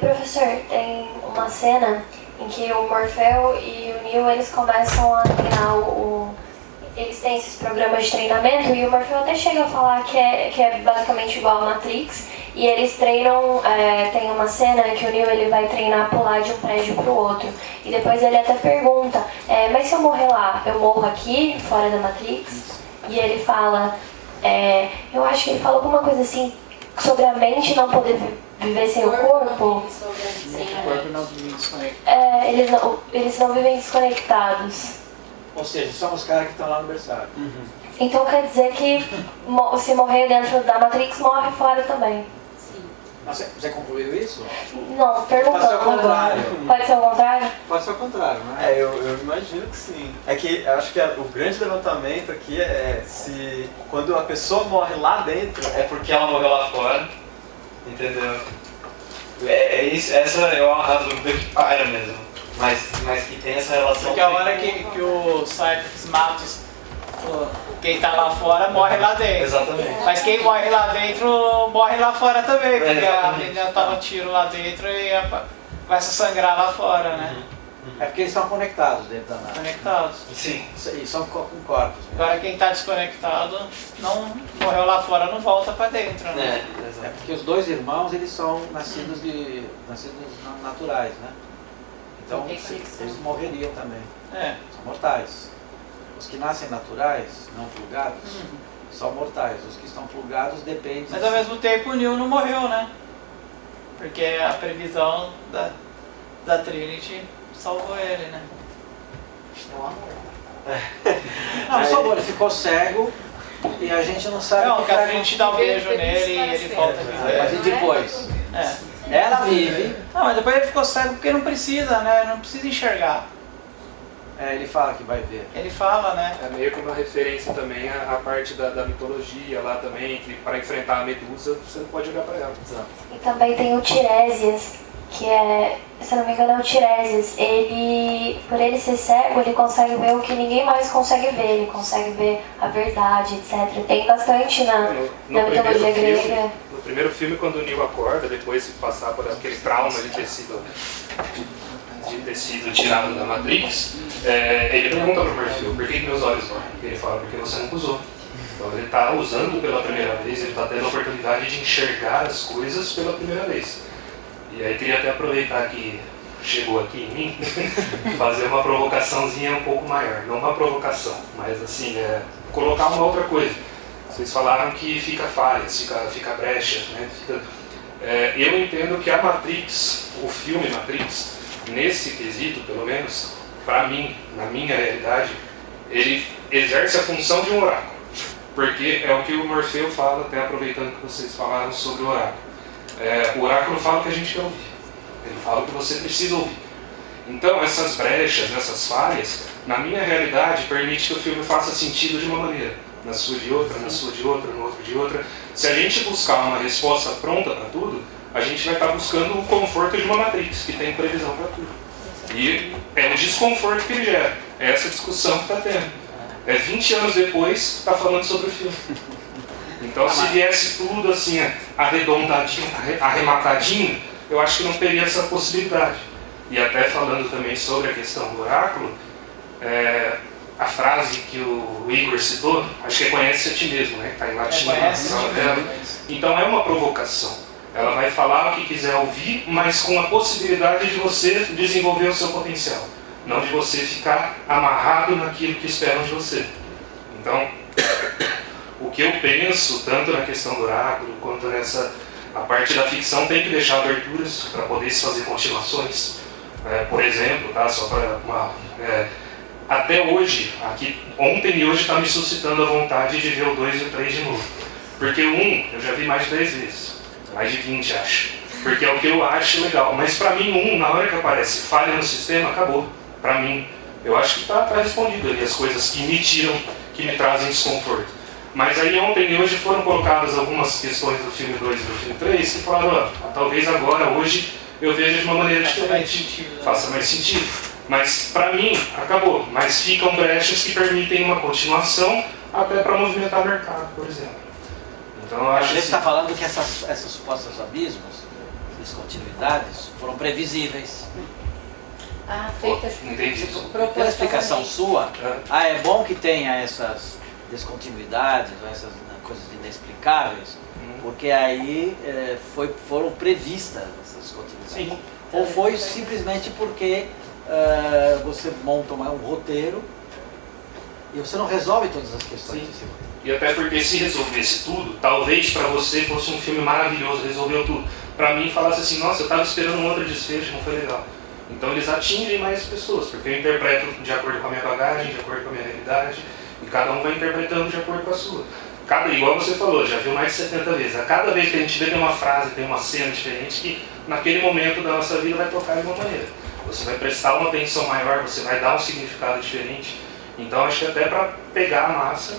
Professor, tem uma cena em que o Morfeu e o Neo, eles começam a treinar eles têm esses programas de treinamento, e o Morfeu até chega a falar que é basicamente igual a Matrix, e eles treinam, tem uma cena que o Neo ele vai treinar pular de um prédio para o outro, e depois ele até pergunta, mas se eu morrer lá, eu morro aqui, fora da Matrix? E ele fala, eu acho que ele fala alguma coisa assim, sobre a mente não poder viver sem o corpo. O corpo não vive desconectado. Eles não vivem desconectados. Ou seja, são os caras que estão lá no berçário. Uhum. Então quer dizer que se morrer dentro da Matrix, morre fora também. Mas você concluiu isso? Não, perguntando. Pode ser o contrário. Pode ser o contrário? Pode ser o contrário, né? Eu imagino que sim. É que eu acho que o grande levantamento aqui é se quando a pessoa morre lá dentro, é porque ela morreu lá fora. Entendeu? Essa é uma dúvida que paira mesmo. Mas que tem essa relação. Porque a hora que o Cyphex mata quem tá lá fora morre lá dentro. Exatamente. Mas quem morre lá dentro morre lá fora também, porque a menina tava tiro lá dentro e começa a sangrar lá fora, né? É porque eles estão conectados dentro da nave. Conectados. Sim. E são com corpos. Agora quem tá desconectado não morreu lá fora, não volta pra dentro, né? É porque os dois irmãos, eles são nascidos naturais, né? Então eles morreriam também. São mortais. Os que nascem naturais, não plugados, são mortais. Os que estão plugados dependem... Mas ao mesmo tempo o Neo não morreu, né? Porque a previsão da Trinity salvou ele, né? Não, salvou, ele ficou cego e a gente não sabe... Não, porque a Trinity dá um beijo nele e ele volta a viver. Mas e depois? Ela vive... Não, mas depois ele ficou cego porque não precisa, né? Não precisa enxergar. Ele fala que vai ver. Ele fala, né? É meio que uma referência também à parte da mitologia lá também, que para enfrentar a Medusa você não pode olhar para ela. Exato. E também tem o Tiresias, que se eu não me engano é o Tiresias. Por ele ser cego, ele consegue ver o que ninguém mais consegue ver. Ele consegue ver a verdade, etc. Tem bastante na mitologia grega. No primeiro filme, quando o Neo acorda, depois de passar por aquele trauma de ter sido tirado da Matrix, ele pergunta para o Morfeu, por que meus olhos morrem? Ele fala, porque você nunca usou. Então ele está usando pela primeira vez, ele está tendo a oportunidade de enxergar as coisas pela primeira vez. E aí queria até aproveitar que chegou aqui em mim, fazer uma provocaçãozinha um pouco maior. Não uma provocação, mas assim, colocar uma outra coisa. Vocês falaram que fica falhas, fica brechas, né? Eu entendo que a Matrix, o filme Matrix, nesse quesito, pelo menos, para mim, na minha realidade, ele exerce a função de um oráculo. Porque é o que o Morfeu fala, até aproveitando que vocês falaram sobre o oráculo. O oráculo fala o que a gente quer ouvir. Ele fala o que você precisa ouvir. Então, essas brechas, essas falhas, na minha realidade, permite que o filme faça sentido de uma maneira. na sua de outra, na sua de outra, no outro de outra. Se a gente buscar uma resposta pronta para tudo, a gente vai estar buscando o conforto de uma matrix, que tem previsão para tudo. E é o desconforto que ele gera. É essa discussão que está tendo. 20 anos depois, está falando sobre o filme. Então, se viesse tudo assim, arredondadinho, arrematadinho, eu acho que não teria essa possibilidade. E até falando também sobre a questão do oráculo, a frase que o Igor citou, acho que é conhece a ti mesmo, né? Que está em latim na sala dela. Então é uma provocação. Ela vai falar o que quiser ouvir, mas com a possibilidade de você desenvolver o seu potencial. Não de você ficar amarrado naquilo que esperam de você. Então, o que eu penso, tanto na questão do oráculo, quanto nessa... A parte da ficção tem que deixar aberturas para poder se fazer continuações. Por exemplo, tá? Só para uma... até hoje, ontem e hoje está me suscitando a vontade de ver o 2 e o 3 de novo. Porque o 1 eu já vi mais de 10 vezes. Mais de 20, acho. Porque é o que eu acho legal. Mas para mim, o 1, na hora que aparece falha no sistema, acabou. Para mim, eu acho que está respondido ali as coisas que me tiram, que me trazem desconforto. Mas aí ontem e hoje foram colocadas algumas questões do filme 2 e do filme 3 que falaram, talvez agora, hoje, eu veja de uma maneira diferente. Faça mais sentido. Mas para mim, acabou. Mas ficam brechas que permitem uma continuação até para movimentar o mercado, por exemplo. Então, eu acho Você está falando que essas supostos abismos, descontinuidades, foram previsíveis. Feita. Entendi. Pela explicação sua, é bom que tenha essas descontinuidades, essas coisas inexplicáveis, porque aí foram previstas essas descontinuidades. Sim. Ou foi simplesmente porque você monta um roteiro e você não resolve todas as questões. E até porque se resolvesse tudo, talvez para você fosse um filme maravilhoso, resolveu tudo. Para mim, falasse assim, nossa, eu estava esperando um outro desfecho, não foi legal. Então eles atingem mais pessoas, porque eu interpreto de acordo com a minha bagagem, de acordo com a minha realidade, e cada um vai interpretando de acordo com a sua. Igual você falou, já viu mais de 70 vezes. A cada vez que a gente vê tem uma frase, tem uma cena diferente que naquele momento da nossa vida vai tocar de uma maneira. Você vai prestar uma atenção maior, você vai dar um significado diferente. Então acho que até para pegar a massa...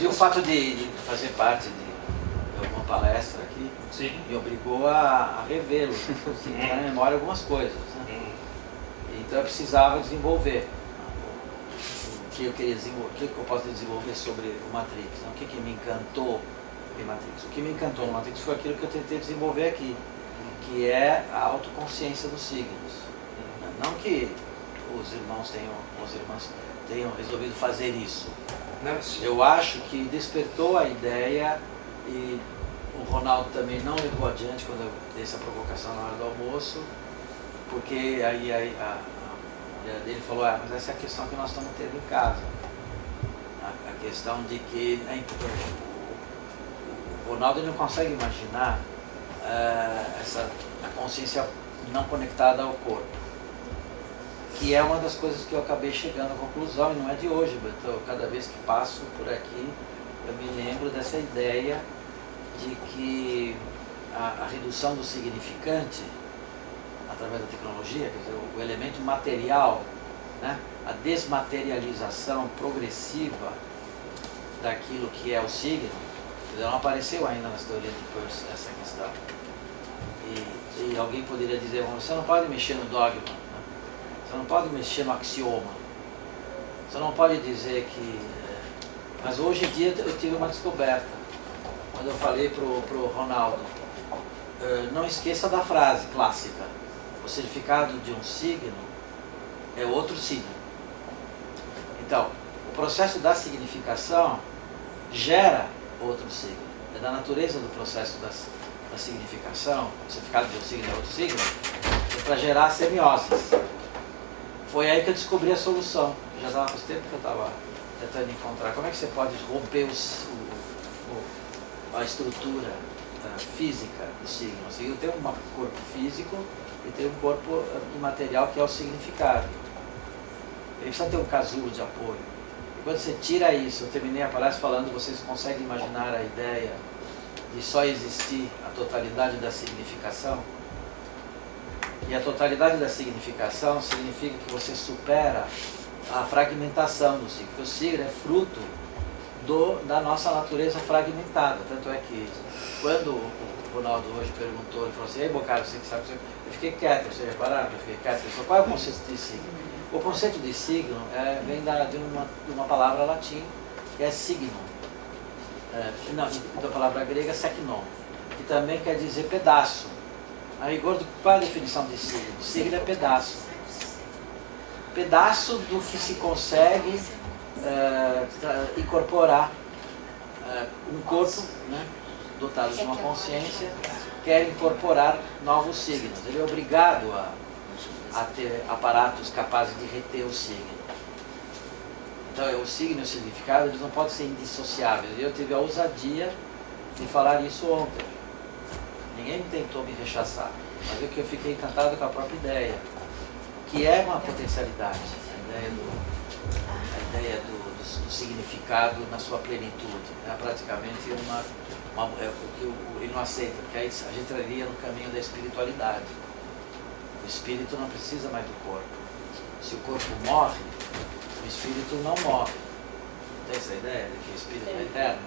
E o fato de fazer parte de uma palestra aqui, sim, me obrigou a revê-lo, ter na memória algumas coisas. Né? Então eu precisava desenvolver o que eu queria desenvolver, o que eu posso desenvolver sobre o Matrix, né? O que me encantou em Matrix. O que me encantou no Matrix foi aquilo que eu tentei desenvolver aqui, que é a autoconsciência dos signos. Não que os irmãos tenham resolvido fazer isso. Eu acho que despertou a ideia e o Ronaldo também não levou adiante quando eu dei essa provocação na hora do almoço, porque aí a mulher dele falou, mas essa é a questão que nós estamos tendo em casa. A questão de que o Ronaldo não consegue imaginar a consciência não conectada ao corpo. Que é uma das coisas que eu acabei chegando à conclusão, e não é de hoje, Beto. Cada vez que passo por aqui, eu me lembro dessa ideia de que a redução do significante, através da tecnologia, quer dizer, o elemento material, né? A desmaterialização progressiva daquilo que é o signo, não apareceu ainda nas teorias de Peirce essa questão. E alguém poderia dizer, você não pode mexer no dogma, você não pode mexer no axioma. Você não pode dizer que... Mas hoje em dia eu tive uma descoberta. Quando eu falei pro Ronaldo, não esqueça da frase clássica. O significado de um signo é outro signo. Então, o processo da significação gera outro signo. É da natureza do processo da significação, o significado de um signo é outro signo, é para gerar semioses. Foi aí que eu descobri a solução. Já dava faz tempo que eu estava tentando encontrar. Como é que você pode romper a estrutura física do signo? O signo tem um corpo físico e tem um corpo imaterial que é o significado. Ele precisa ter um casulo de apoio. E quando você tira isso, eu terminei a palestra falando, vocês conseguem imaginar a ideia de só existir a totalidade da significação? E a totalidade da significação significa que você supera a fragmentação do signo. Porque o signo é fruto da nossa natureza fragmentada. Tanto é que quando o Ronaldo hoje perguntou, ele falou assim, ei, Bocardo, você que sabe, eu fiquei quieto, vocês repararam? Eu fiquei quieto. Ele falou, qual é o conceito de signo? O conceito de signo vem de uma palavra latim, que é signum. Da palavra grega, seknon, que também quer dizer pedaço. A rigor, qual é a definição de signo? Signo é pedaço. Pedaço do que se consegue incorporar um corpo, né, dotado de uma consciência, quer incorporar novos signos. Ele é obrigado a ter aparatos capazes de reter o signo. Então, o signo e o significado, eles não podem ser indissociáveis. Eu tive a ousadia de falar isso ontem. Ninguém tentou me rechaçar, mas é que eu fiquei encantado com a própria ideia, que é uma potencialidade, a ideia do significado na sua plenitude. É praticamente o que ele não aceita, porque aí a gente entraria no caminho da espiritualidade. O espírito não precisa mais do corpo. Se o corpo morre, o espírito não morre. Tem essa ideia de que o espírito é eterno?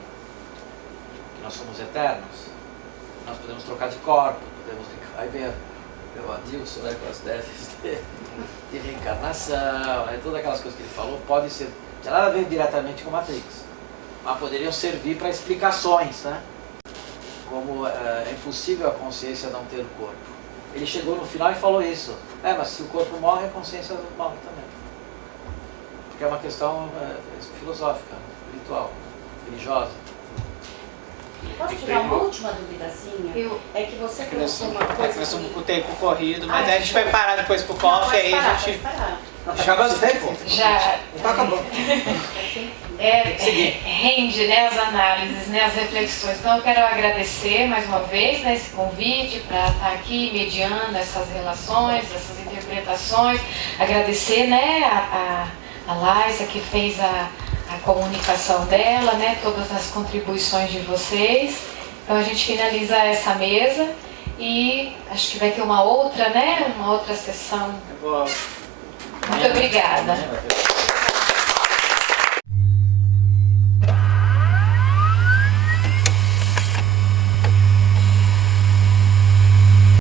Que nós somos eternos? Nós podemos trocar de corpo, aí vem o Adilson, né, com as teses de reencarnação, todas aquelas coisas que ele falou, pode ser, não tem nada a ver diretamente com Matrix, mas poderiam servir para explicações, né? Como é impossível a consciência não ter o corpo. Ele chegou no final e falou isso, mas se o corpo morre, a consciência morre também. Porque é uma questão filosófica, espiritual, religiosa. Posso tirar uma última duvidazinha? É que você colocou uma coisa... Nós estamos com o tempo corrido, mas a gente vai parar depois pro coffee, aí a gente... Não, tá acabando o tempo? Já. Tá acabando. Rende, né, as análises, né, as reflexões. Então eu quero agradecer mais uma vez, né, esse convite para estar aqui mediando essas relações, essas interpretações. Agradecer, né, a Laisa que fez a comunicação dela, né, todas as contribuições de vocês. Então a gente finaliza essa mesa e acho que vai ter uma outra, né, uma outra sessão. Muito obrigada.